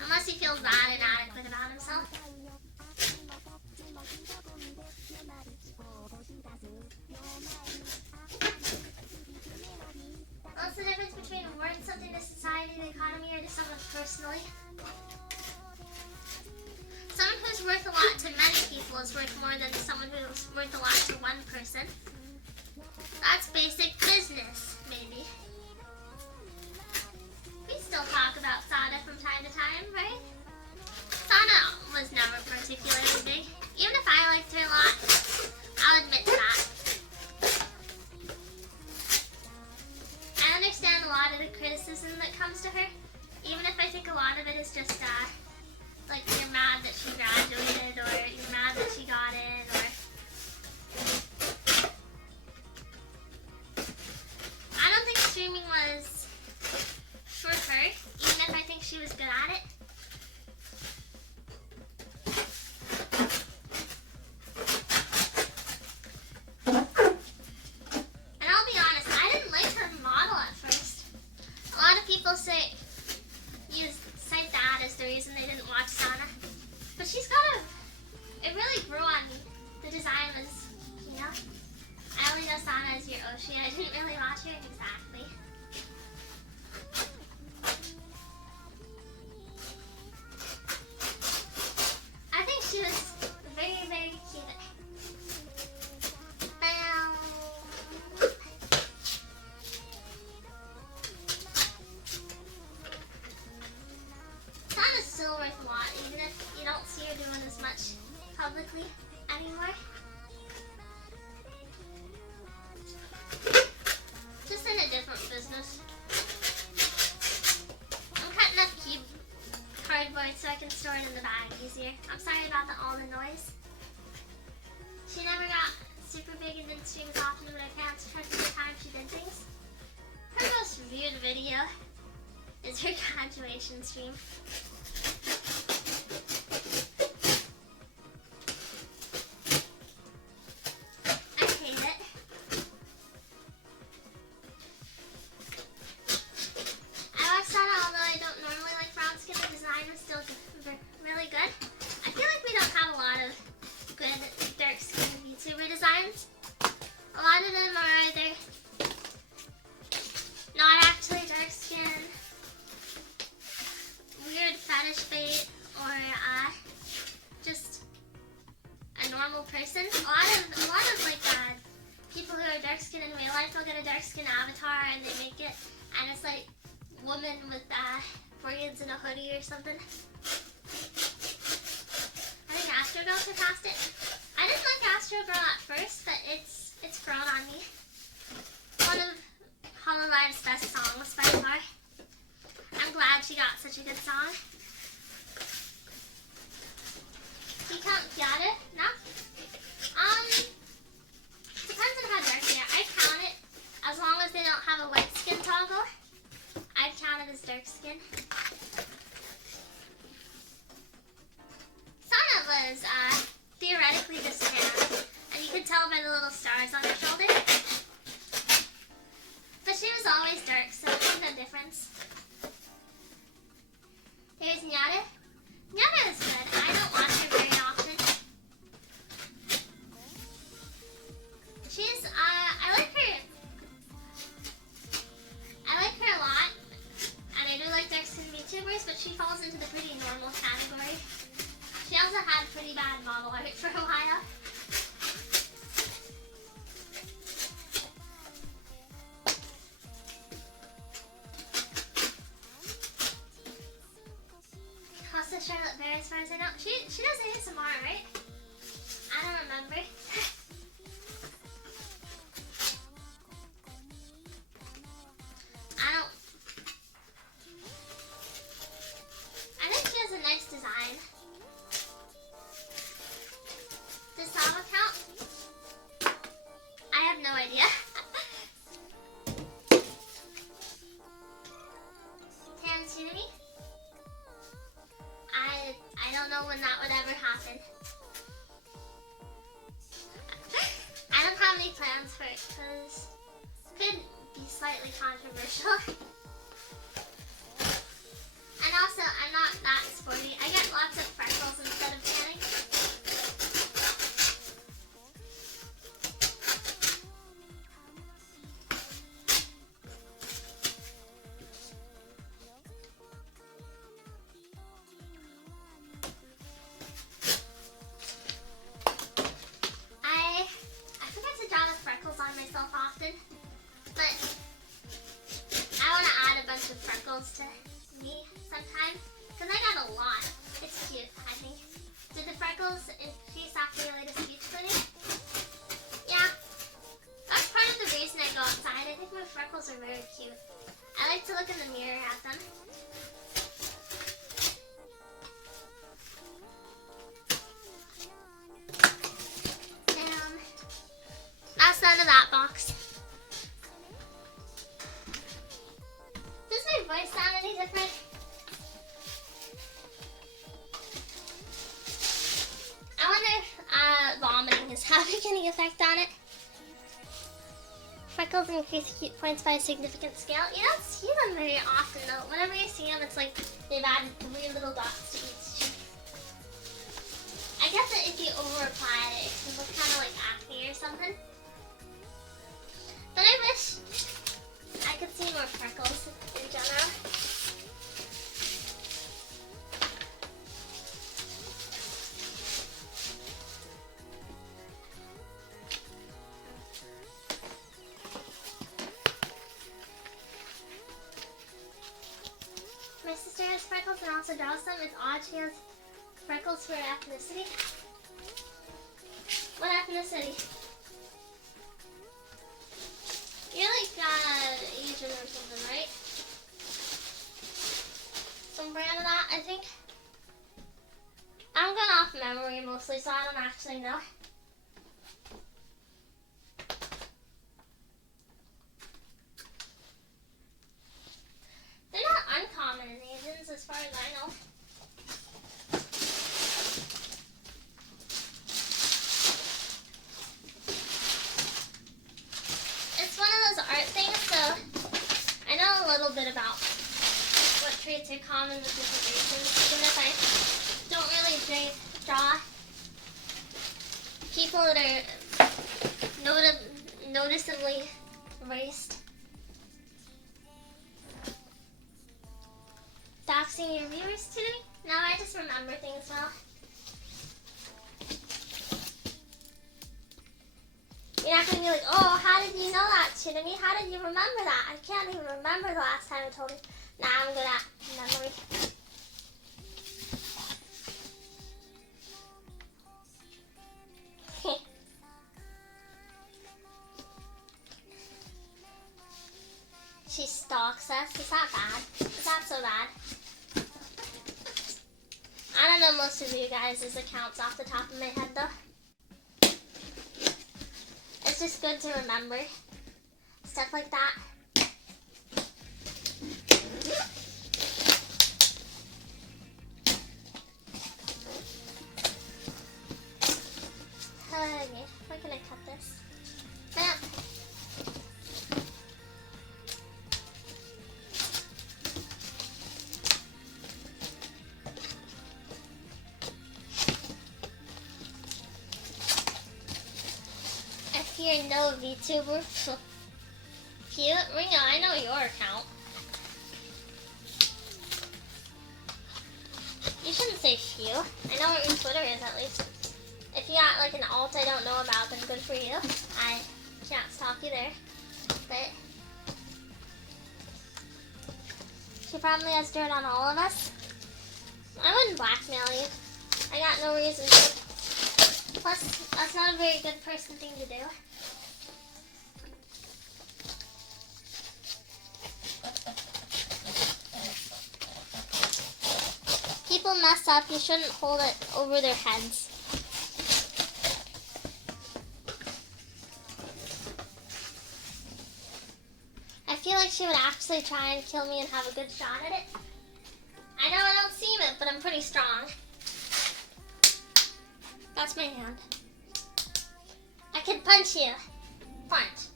Unless he feels bad and inadequate about himself. What's the difference between worth something to society, the economy, or to someone personally? Someone who's worth a lot to many people is worth more than someone who's worth a lot to one person. That's basic business, maybe. We still talk about Sada from time to time, right? Sada was never particularly big. Even if I liked her a lot, I'll admit to that. I understand a lot of the criticism that comes to her, even if I think a lot of it is just, like, you're mad that she graduated, or you're mad that she got in, or... I don't think streaming was for her, even if I think she was good at it. And I'll be honest, I didn't like her model at first. A lot of people cite that as the reason they didn't watch Sana. But she's got it really grew on me. The design was, you know, I only know Sana as your Oshi. I didn't really watch her exactly. here. I'm sorry about all the noise. She never got super big and didn't stream as often, but I can't trust the time she did things. Her most viewed video is her graduation stream. I hate it. I watched that, although I don't normally like brown skin, the design was still really good. I feel like we don't have a lot of good dark skin VTuber designs. A lot of them are either not actually dark skin, weird fetish bait, or just a normal person. A lot of like people who are dark skin in real life will get a dark skin avatar and they make it, and it's like woman with braids and a hoodie or something. I think Astro Girl surpassed it. I didn't like Astro Girl at first, but it's grown on me. One of Hololive's best songs by far. I'm glad she got such a good song. You can't get it? No? Depends on how dark they are. I count it as long as they don't have a white skin toggle. I count it as dark skin. Sana was theoretically just tan, and you could tell by the little stars on her shoulder. But she was always dark, so it made no difference. Here's Nyata. Nyata is good. I don't watch her very often. She's, I like her. I like her a lot. And I do like dark skin VTubers, but she falls into the pretty normal category. She also had pretty bad model art for a while. Also Charlotte Bear, as far as I know. She does ASMR, right? I don't remember. I think she has a nice design. The Saba count? I have no idea. Tanzuni? I don't know when that would ever happen. I don't have any plans for it because it could be slightly controversial. And also, I'm not that sporty. I get lots of freckles instead of tanning. I forget to draw the freckles on myself often, but I want to add a bunch of freckles to me sometime, because I got a lot. It's cute, I think. Did the freckles increase after your latest beach cleaning? Yeah. That's part of the reason I go outside. I think my freckles are very cute. I like to look in the mirror at them. That's none of that box. Does my voice sound any different? I wonder if vomiting is having any effect on it. Freckles increase cute points by a significant scale. You don't see them very often though. Whenever you see them, it's like they've added 3 little dots to each cheek. I guess that if you over-apply it, it can look kind of like acne or something. But I wish I could see more freckles in general. My sister has freckles and also draws them. It's odd she has freckles for ethnicity. What ethnicity? You're like Asian or something, right? Some brand of that, I think. I'm going off memory mostly, so I don't actually know. They're not uncommon in Asians as far as I know. It's one of those art things, so I know a little bit about what traits are common with different races, even if I don't really draw people that are noticeably raced. Doxing your viewers today? No, I just remember things well. You're not going to be like, oh, how did you know that, Chitamy? How did you remember that? I can't even remember the last time I told you. Nah, I'm good at memory. She stalks us. Is that bad? Is that so bad? I don't know most of you guys' accounts off the top of my head though. It's just good to remember stuff like that. Okay, where can I cut this? If you're no VTuber, cute. Ringo, I know your account. You shouldn't say few. I know what your Twitter is at least. If you got like an alt I don't know about, then good for you. I can't stalk you there. But she probably has dirt on all of us. I wouldn't blackmail you. I got no reason to. Plus, that's not a very good person thing to do. People mess up, you shouldn't hold it over their heads. I feel like she would actually try and kill me and have a good shot at it. I know I don't seem it, but I'm pretty strong. That's my hand. I can punch you. Punch.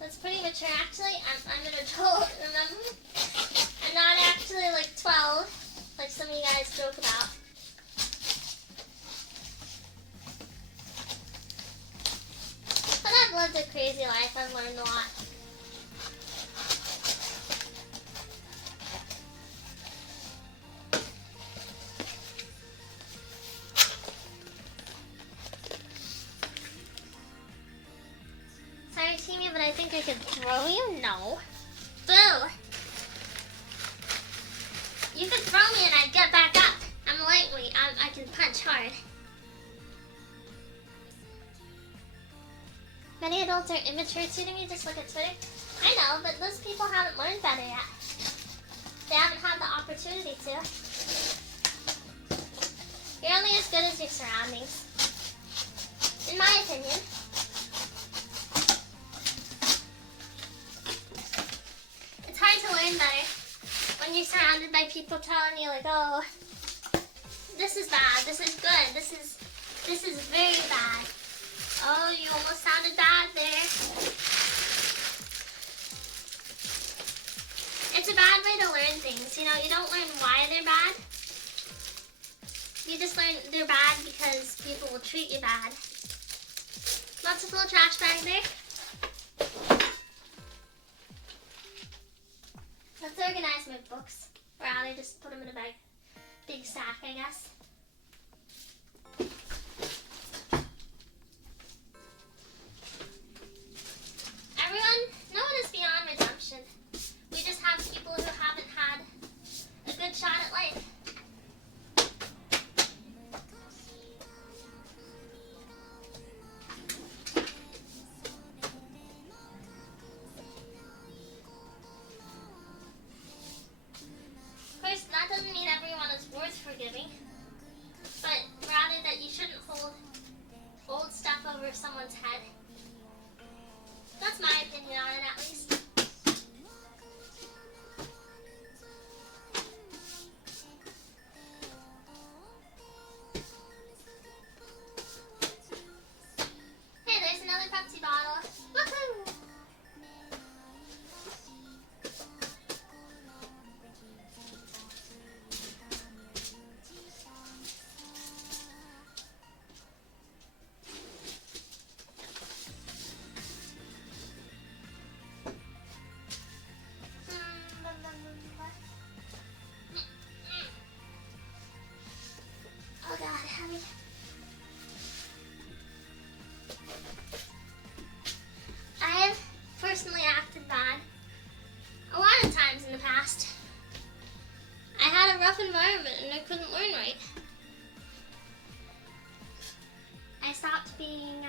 That's pretty mature actually. I'm an adult, remember? I'm not actually like 12, like some of you guys joke about. But I've lived a crazy life. I've learned a lot. Sorry, Timmy, but I think I could throw you? No. Boo! You could throw me and I'd get back up. I'm lightweight. I can punch hard. Many adults are immature too to me, just look at Twitter. I know, but those people haven't learned better yet. They haven't had the opportunity to. You're only as good as your surroundings. In my opinion. It's hard to learn better when you're surrounded by people telling you like, oh, this is bad, this is good, this is very bad. Oh, you almost sounded bad there. It's a bad way to learn things. You know, you don't learn why they're bad. You just learn they're bad because people will treat you bad. Lots of little trash bags there. Let's organize my books. Or I'll just put them in a big sack, I guess. Everyone, no one is beyond redemption. We just have people who haven't had a good shot at life. heavy. I have personally acted bad a lot of times in the past. I had a rough environment and I couldn't learn right. I stopped being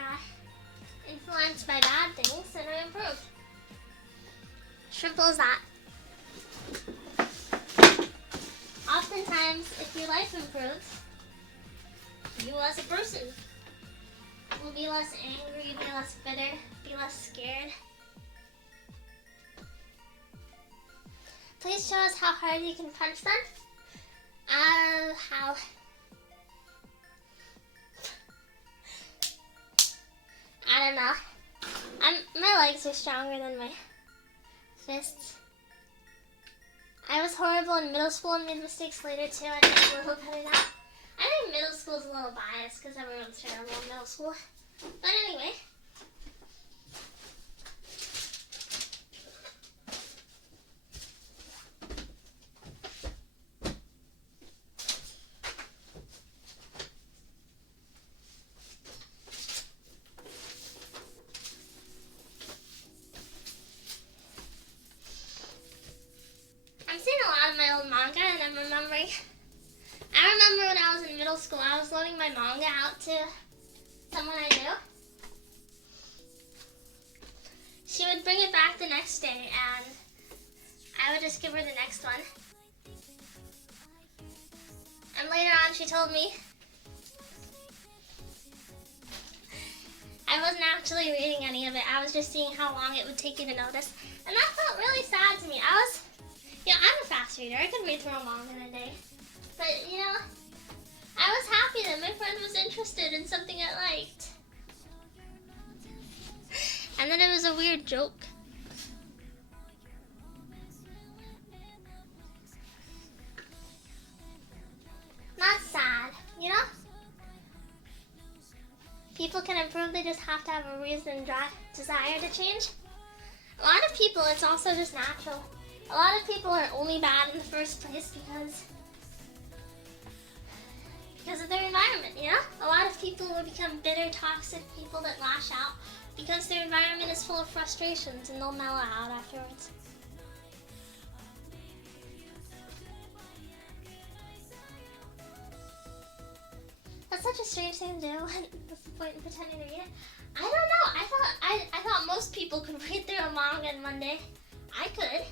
influenced by bad things and I improved. Simple as that. Oftentimes, if your life improves, you as a person will be less angry, be less bitter, be less scared. Please show us how hard you can punch them. How. I don't know. My legs are stronger than my fists. I was horrible in middle school and made mistakes later too. I think a little better now. I think middle school's a little biased because everyone's terrible in middle school. But anyway. I'm seeing a lot of my old manga and I'm remembering. I remember when I was in middle school, I was loaning my manga out to someone I knew. She would bring it back the next day and I would just give her the next one. And later on she told me I wasn't actually reading any of it. I was just seeing how long it would take you to notice. And that felt really sad to me. I'm a fast reader. I could read through a manga in a day. But, I was happy that my friend was interested in something I liked. And then it was a weird joke. Not sad, People can improve, they just have to have a reason and desire to change. A lot of people, it's also just natural. A lot of people are only bad in the first place because of their environment, A lot of people will become bitter, toxic people that lash out because their environment is full of frustrations and they'll mellow out afterwards. That's such a strange thing to do. What's the point in pretending to read it? I don't know. I thought most people could read through a manga in one day. I could.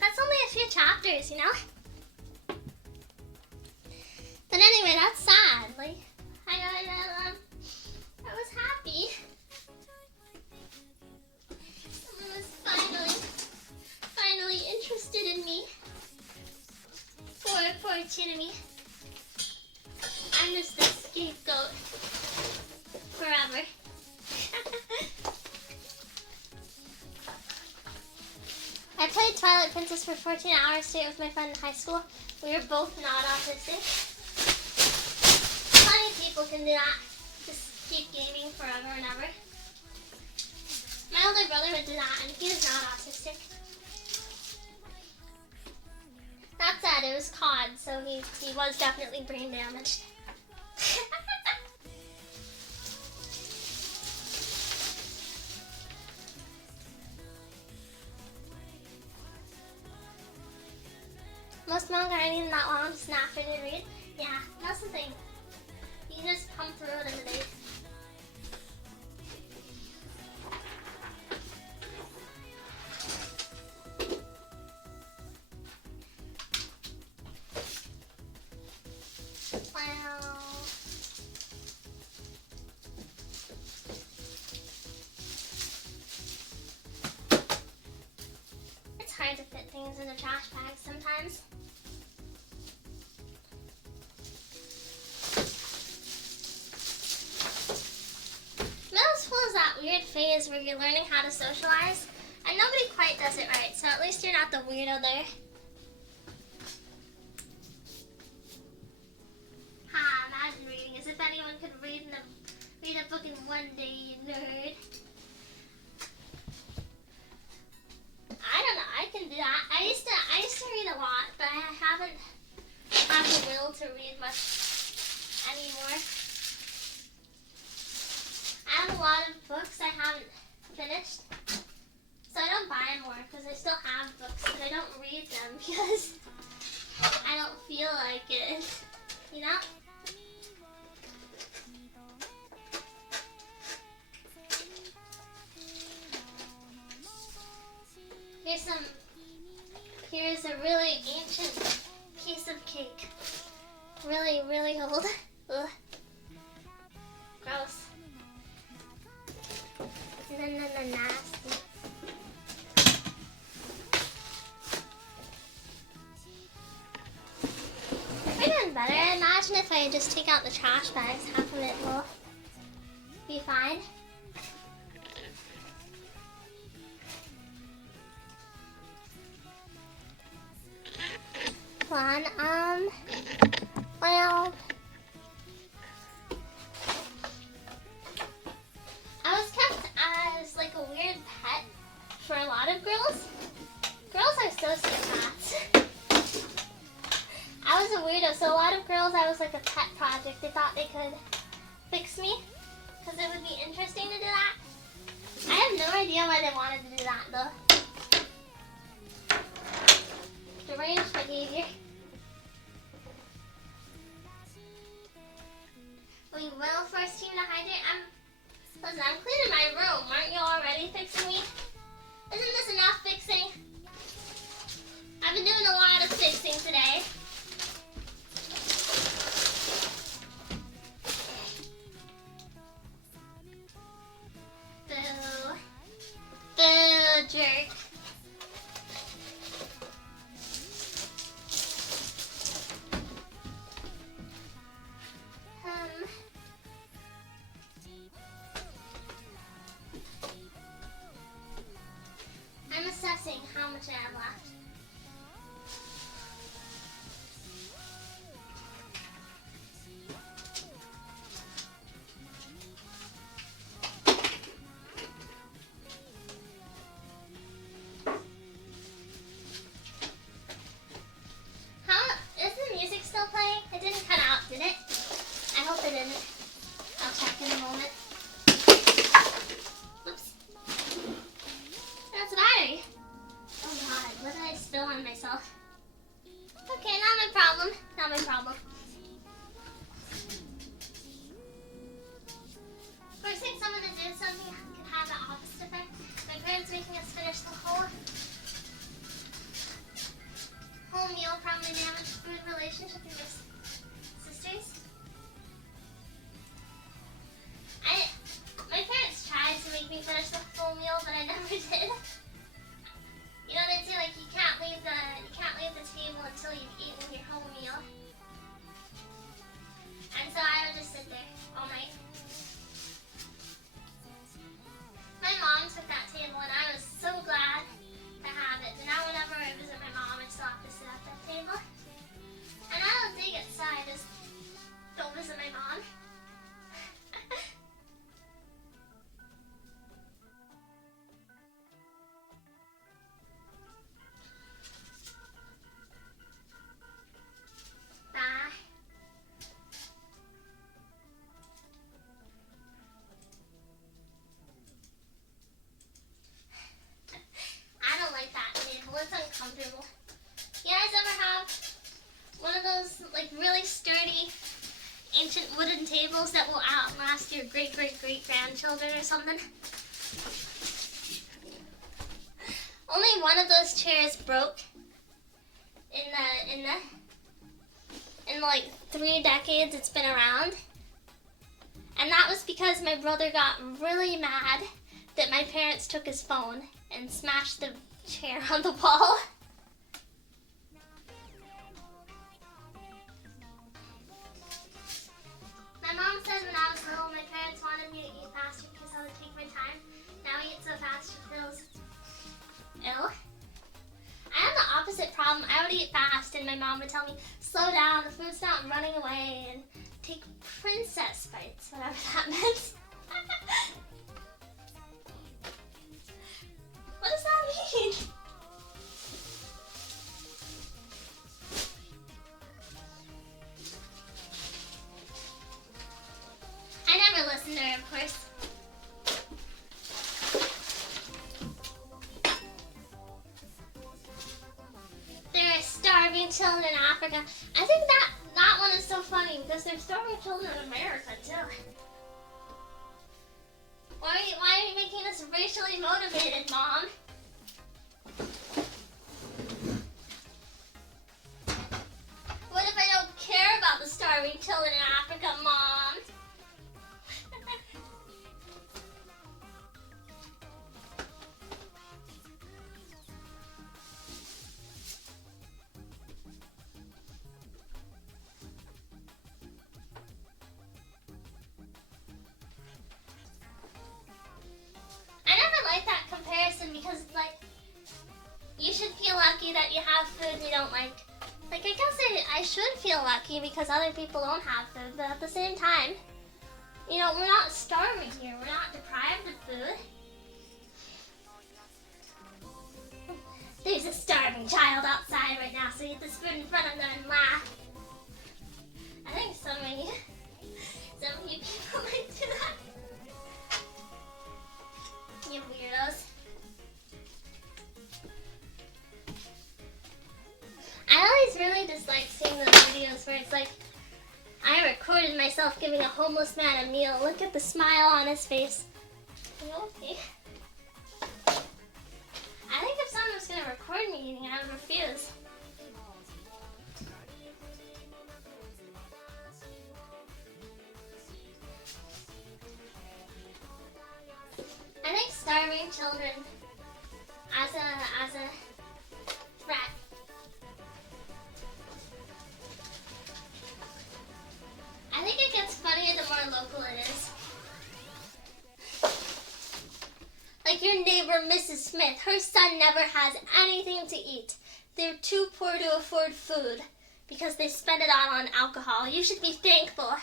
That's only a few chapters, But anyway, that's sad. I was happy. Someone was finally interested in me. Poor Chitty. I'm just the scapegoat forever. I played Twilight Princess for 14 hours straight with my friend in high school. We were both not autistic. Plenty of people can do that. Just keep gaming forever and ever. My older brother would do that and he was not autistic. That said, it was COD, so he was definitely brain damaged. Most manga aren't even that long, just an afternoon read. Yeah, that's the thing. You can just pump through it in a day. Wow. It's hard to fit things in a trash bag sometimes. That weird phase where you're learning how to socialize and nobody quite does it right, so at least you're not the weirdo there. Imagine reading as if anyone could read a book in one day, you nerd. I don't know, I can do that. I used to read a lot, but I haven't had the will to read much anymore. I have a lot of books I haven't finished, so I don't buy more because I still have books, but I don't read them because I don't feel like it, you know? Here's a really ancient piece of cake. Really, really old. Ugh. Gross. Nasty. We're doing better. Imagine if I just take out the trash bags, half of it will be fine. Well, I was kept as like a weird pet for a lot of girls. Girls are sociopaths. I was a weirdo, so a lot of girls I was like a pet project. They thought they could fix me because it would be interesting to do that. I have no idea why they wanted to do that though. Deranged behavior. We will force team to hydrate. Listen, I'm cleaning my room. Aren't you already fixing me? Isn't this enough fixing? I've been doing a lot of fixing today. Boo. Boo, jerk. I'm assessing how much I have left. Is the music still playing? It didn't cut out, did it? I hope it didn't. I'll check in a moment. Oops. That's a battery. Oh god, what did I spill on myself? Okay, not my problem. Not my problem. Forcing someone to do something could have the opposite effect. My parents making us finish the whole meal probably damaged food relationship with my sisters. My parents tried to make me finish the full meal, but I never did. You know, they say like you can't leave the table until you've eaten your whole meal. And so I would just sit there all night. My mom took that table and I was so glad to have it. And now whenever I visit my mom, I still have to sit at that table. And I don't dig it, so I just don't visit my mom. It's uncomfortable. You guys ever have one of those like really sturdy ancient wooden tables that will outlast your great-great-great-grandchildren or something? Only one of those chairs broke in like 3 decades it's been around. And that was because my brother got really mad that my parents took his phone and smashed the chair on the wall. My mom said when I was little, my parents wanted me to eat faster because I would take my time. Now I eat so fast it feels ill. I have the opposite problem. I would eat fast and my mom would tell me, slow down, the food's not running away, and take princess bites, whatever that meant. What does that mean? in there, of course. There are starving children in Africa. I think that one is so funny because there's starving children in America too. Why are you making this racially motivated, Mom? What if I don't care about the starving children in Africa, Mom? I never liked that comparison because, like, you should feel lucky that you have food you don't like. Like, I guess I should feel lucky because other people don't have food, but at the same time, you know, we're not starving here. We're not deprived of food. There's a starving child outside right now, so you get this food in front of them and laugh. I think some of you people might do that. You weirdos. I always really dislike seeing those videos where it's like, I recorded myself giving a homeless man a meal. Look at the smile on his face. Are you okay? I think if someone was going to record me eating, I would refuse. I think starving children as a threat. I think it gets funnier the more local it is. Like your neighbor, Mrs. Smith, her son never has anything to eat. They're too poor to afford food because they spend it all on alcohol. You should be thankful.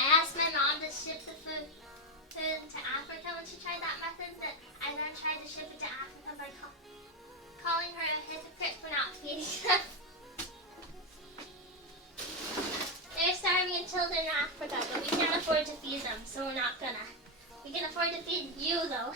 I asked my mom to ship the food to Africa when she tried that method, but I then tried to ship it to Africa by calling her a hypocrite for not feeding them. They're starving children in Africa, but we can't afford to feed them, so we're not gonna. We can afford to feed you, though.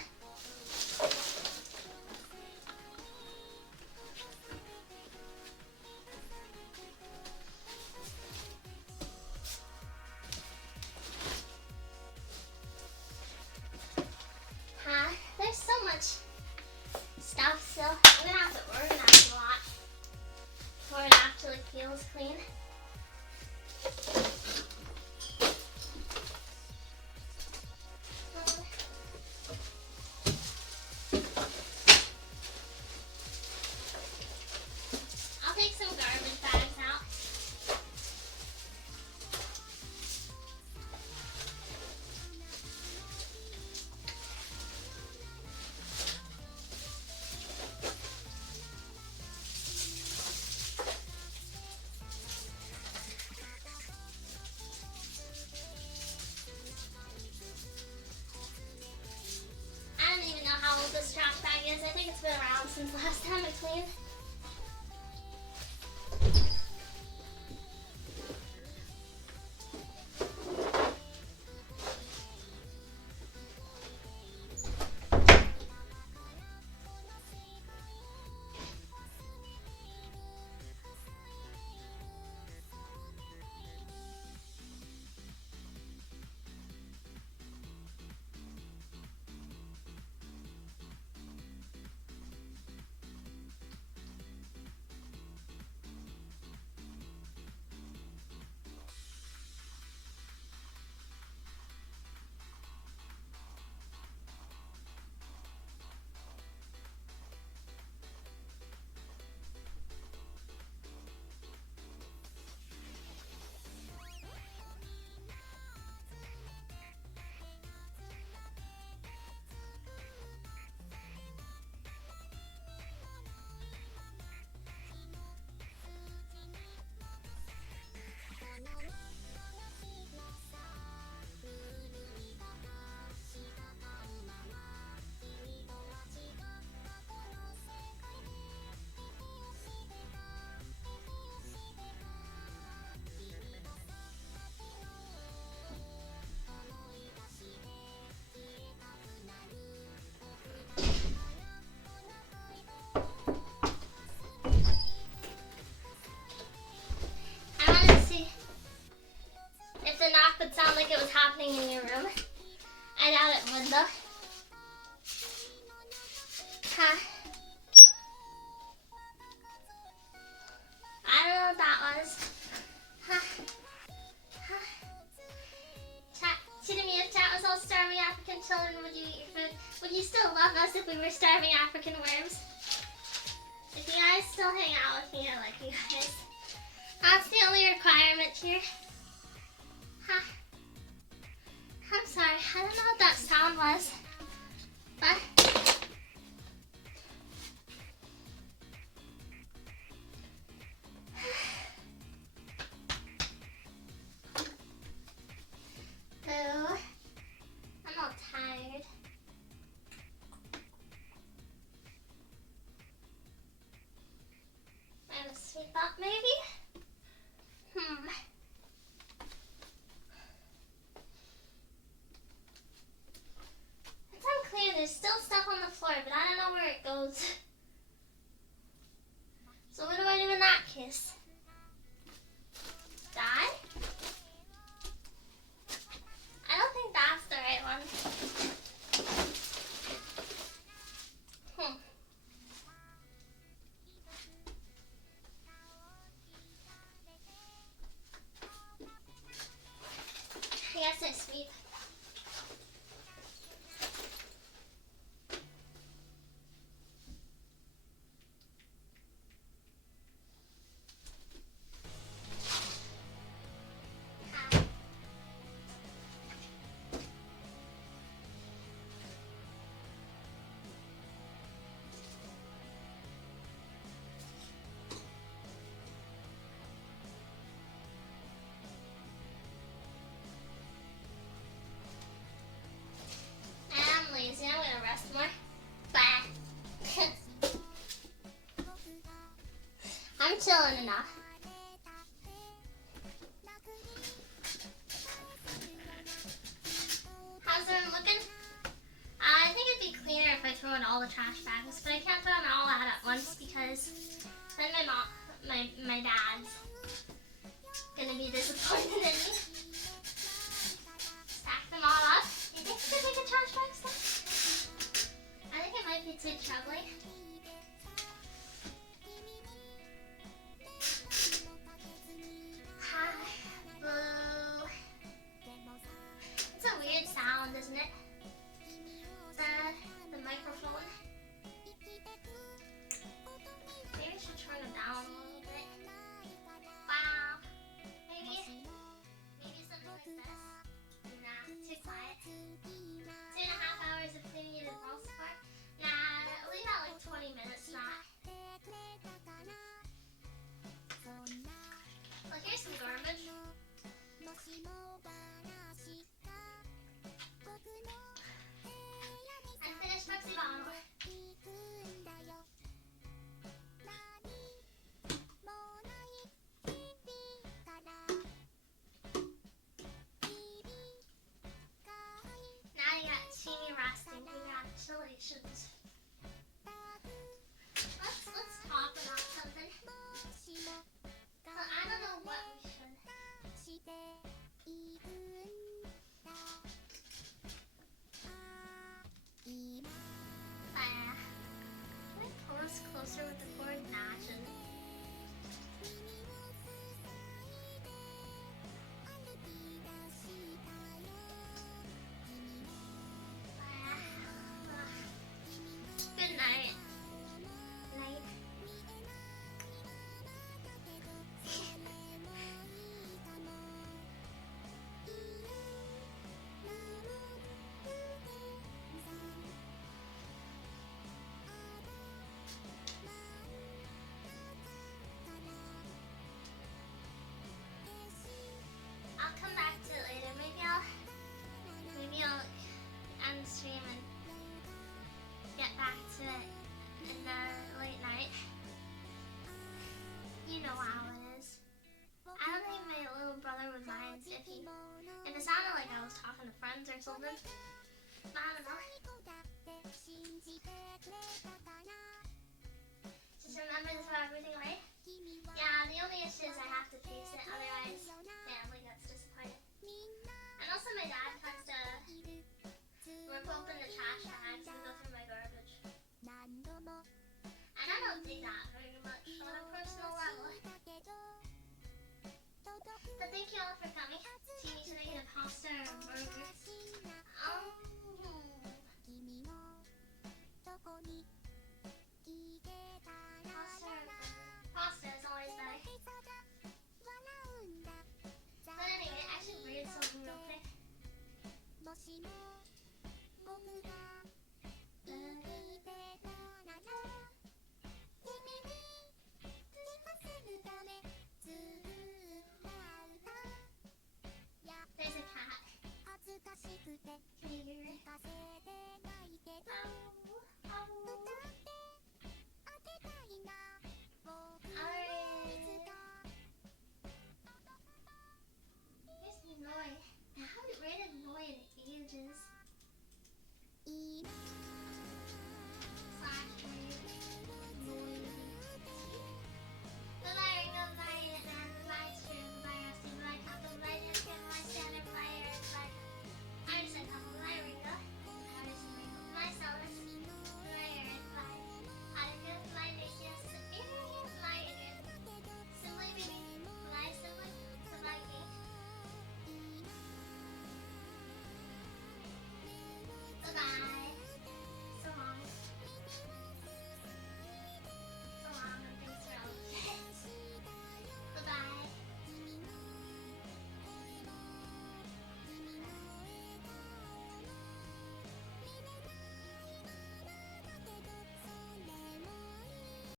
There's so much stuff still. I'm gonna have to organize a lot before it actually feels clean. I'll take some garbage bags out. I don't even know how old this trash bag is. I think it's been around since last time I cleaned. children would you eat your food? Would you still love us if we were starving African worms? If you guys still hang out with me, I like you guys. That's the only requirement here. Huh. I'm sorry, I don't know what that sound was. But boo. I'm all tired. I'm gonna sweep up maybe? It's unclear, there's still stuff on the floor, but I don't know where it goes. So what do I do in that case? Die? I don't think that's the right one. I guess I sweep. I'm gonna rest more. Bye. I'm chilling enough. How's everyone looking? I think it'd be cleaner if I throw in all the trash bags, but I can't throw them all out at once because then my dad's gonna be disappointed in me. Stack them all up. You think you could make a trash bag stack? I think it might be too troubling. Boo. It's a weird sound, isn't it? The microphone. Maybe I should turn it down a little bit. Wow. Maybe something like this. Nah, too quiet. 2.5 hours of cleaning it in most part. Nah, leave out like 20 minutes not. Well, here's some garbage. Unfinished Pepsi bottle. Now you got teeny rusting. Congratulations. Let's talk about something. Well, I don't know what we should. Can I pull this closer with the cord? Nah, I shouldn't. Good night. Night. I'll come back to it later. Maybe I'll end the stream and get back to it in the late night. You know how it is. I don't think my little brother would mind if it sounded like I was talking to friends or something. I don't know. Just remember to throw everything away. Yeah, the only issue is I have to face it, otherwise family gets disappointed. And also my dad has to rip open the trash bags and go through my garbage. And I don't do that,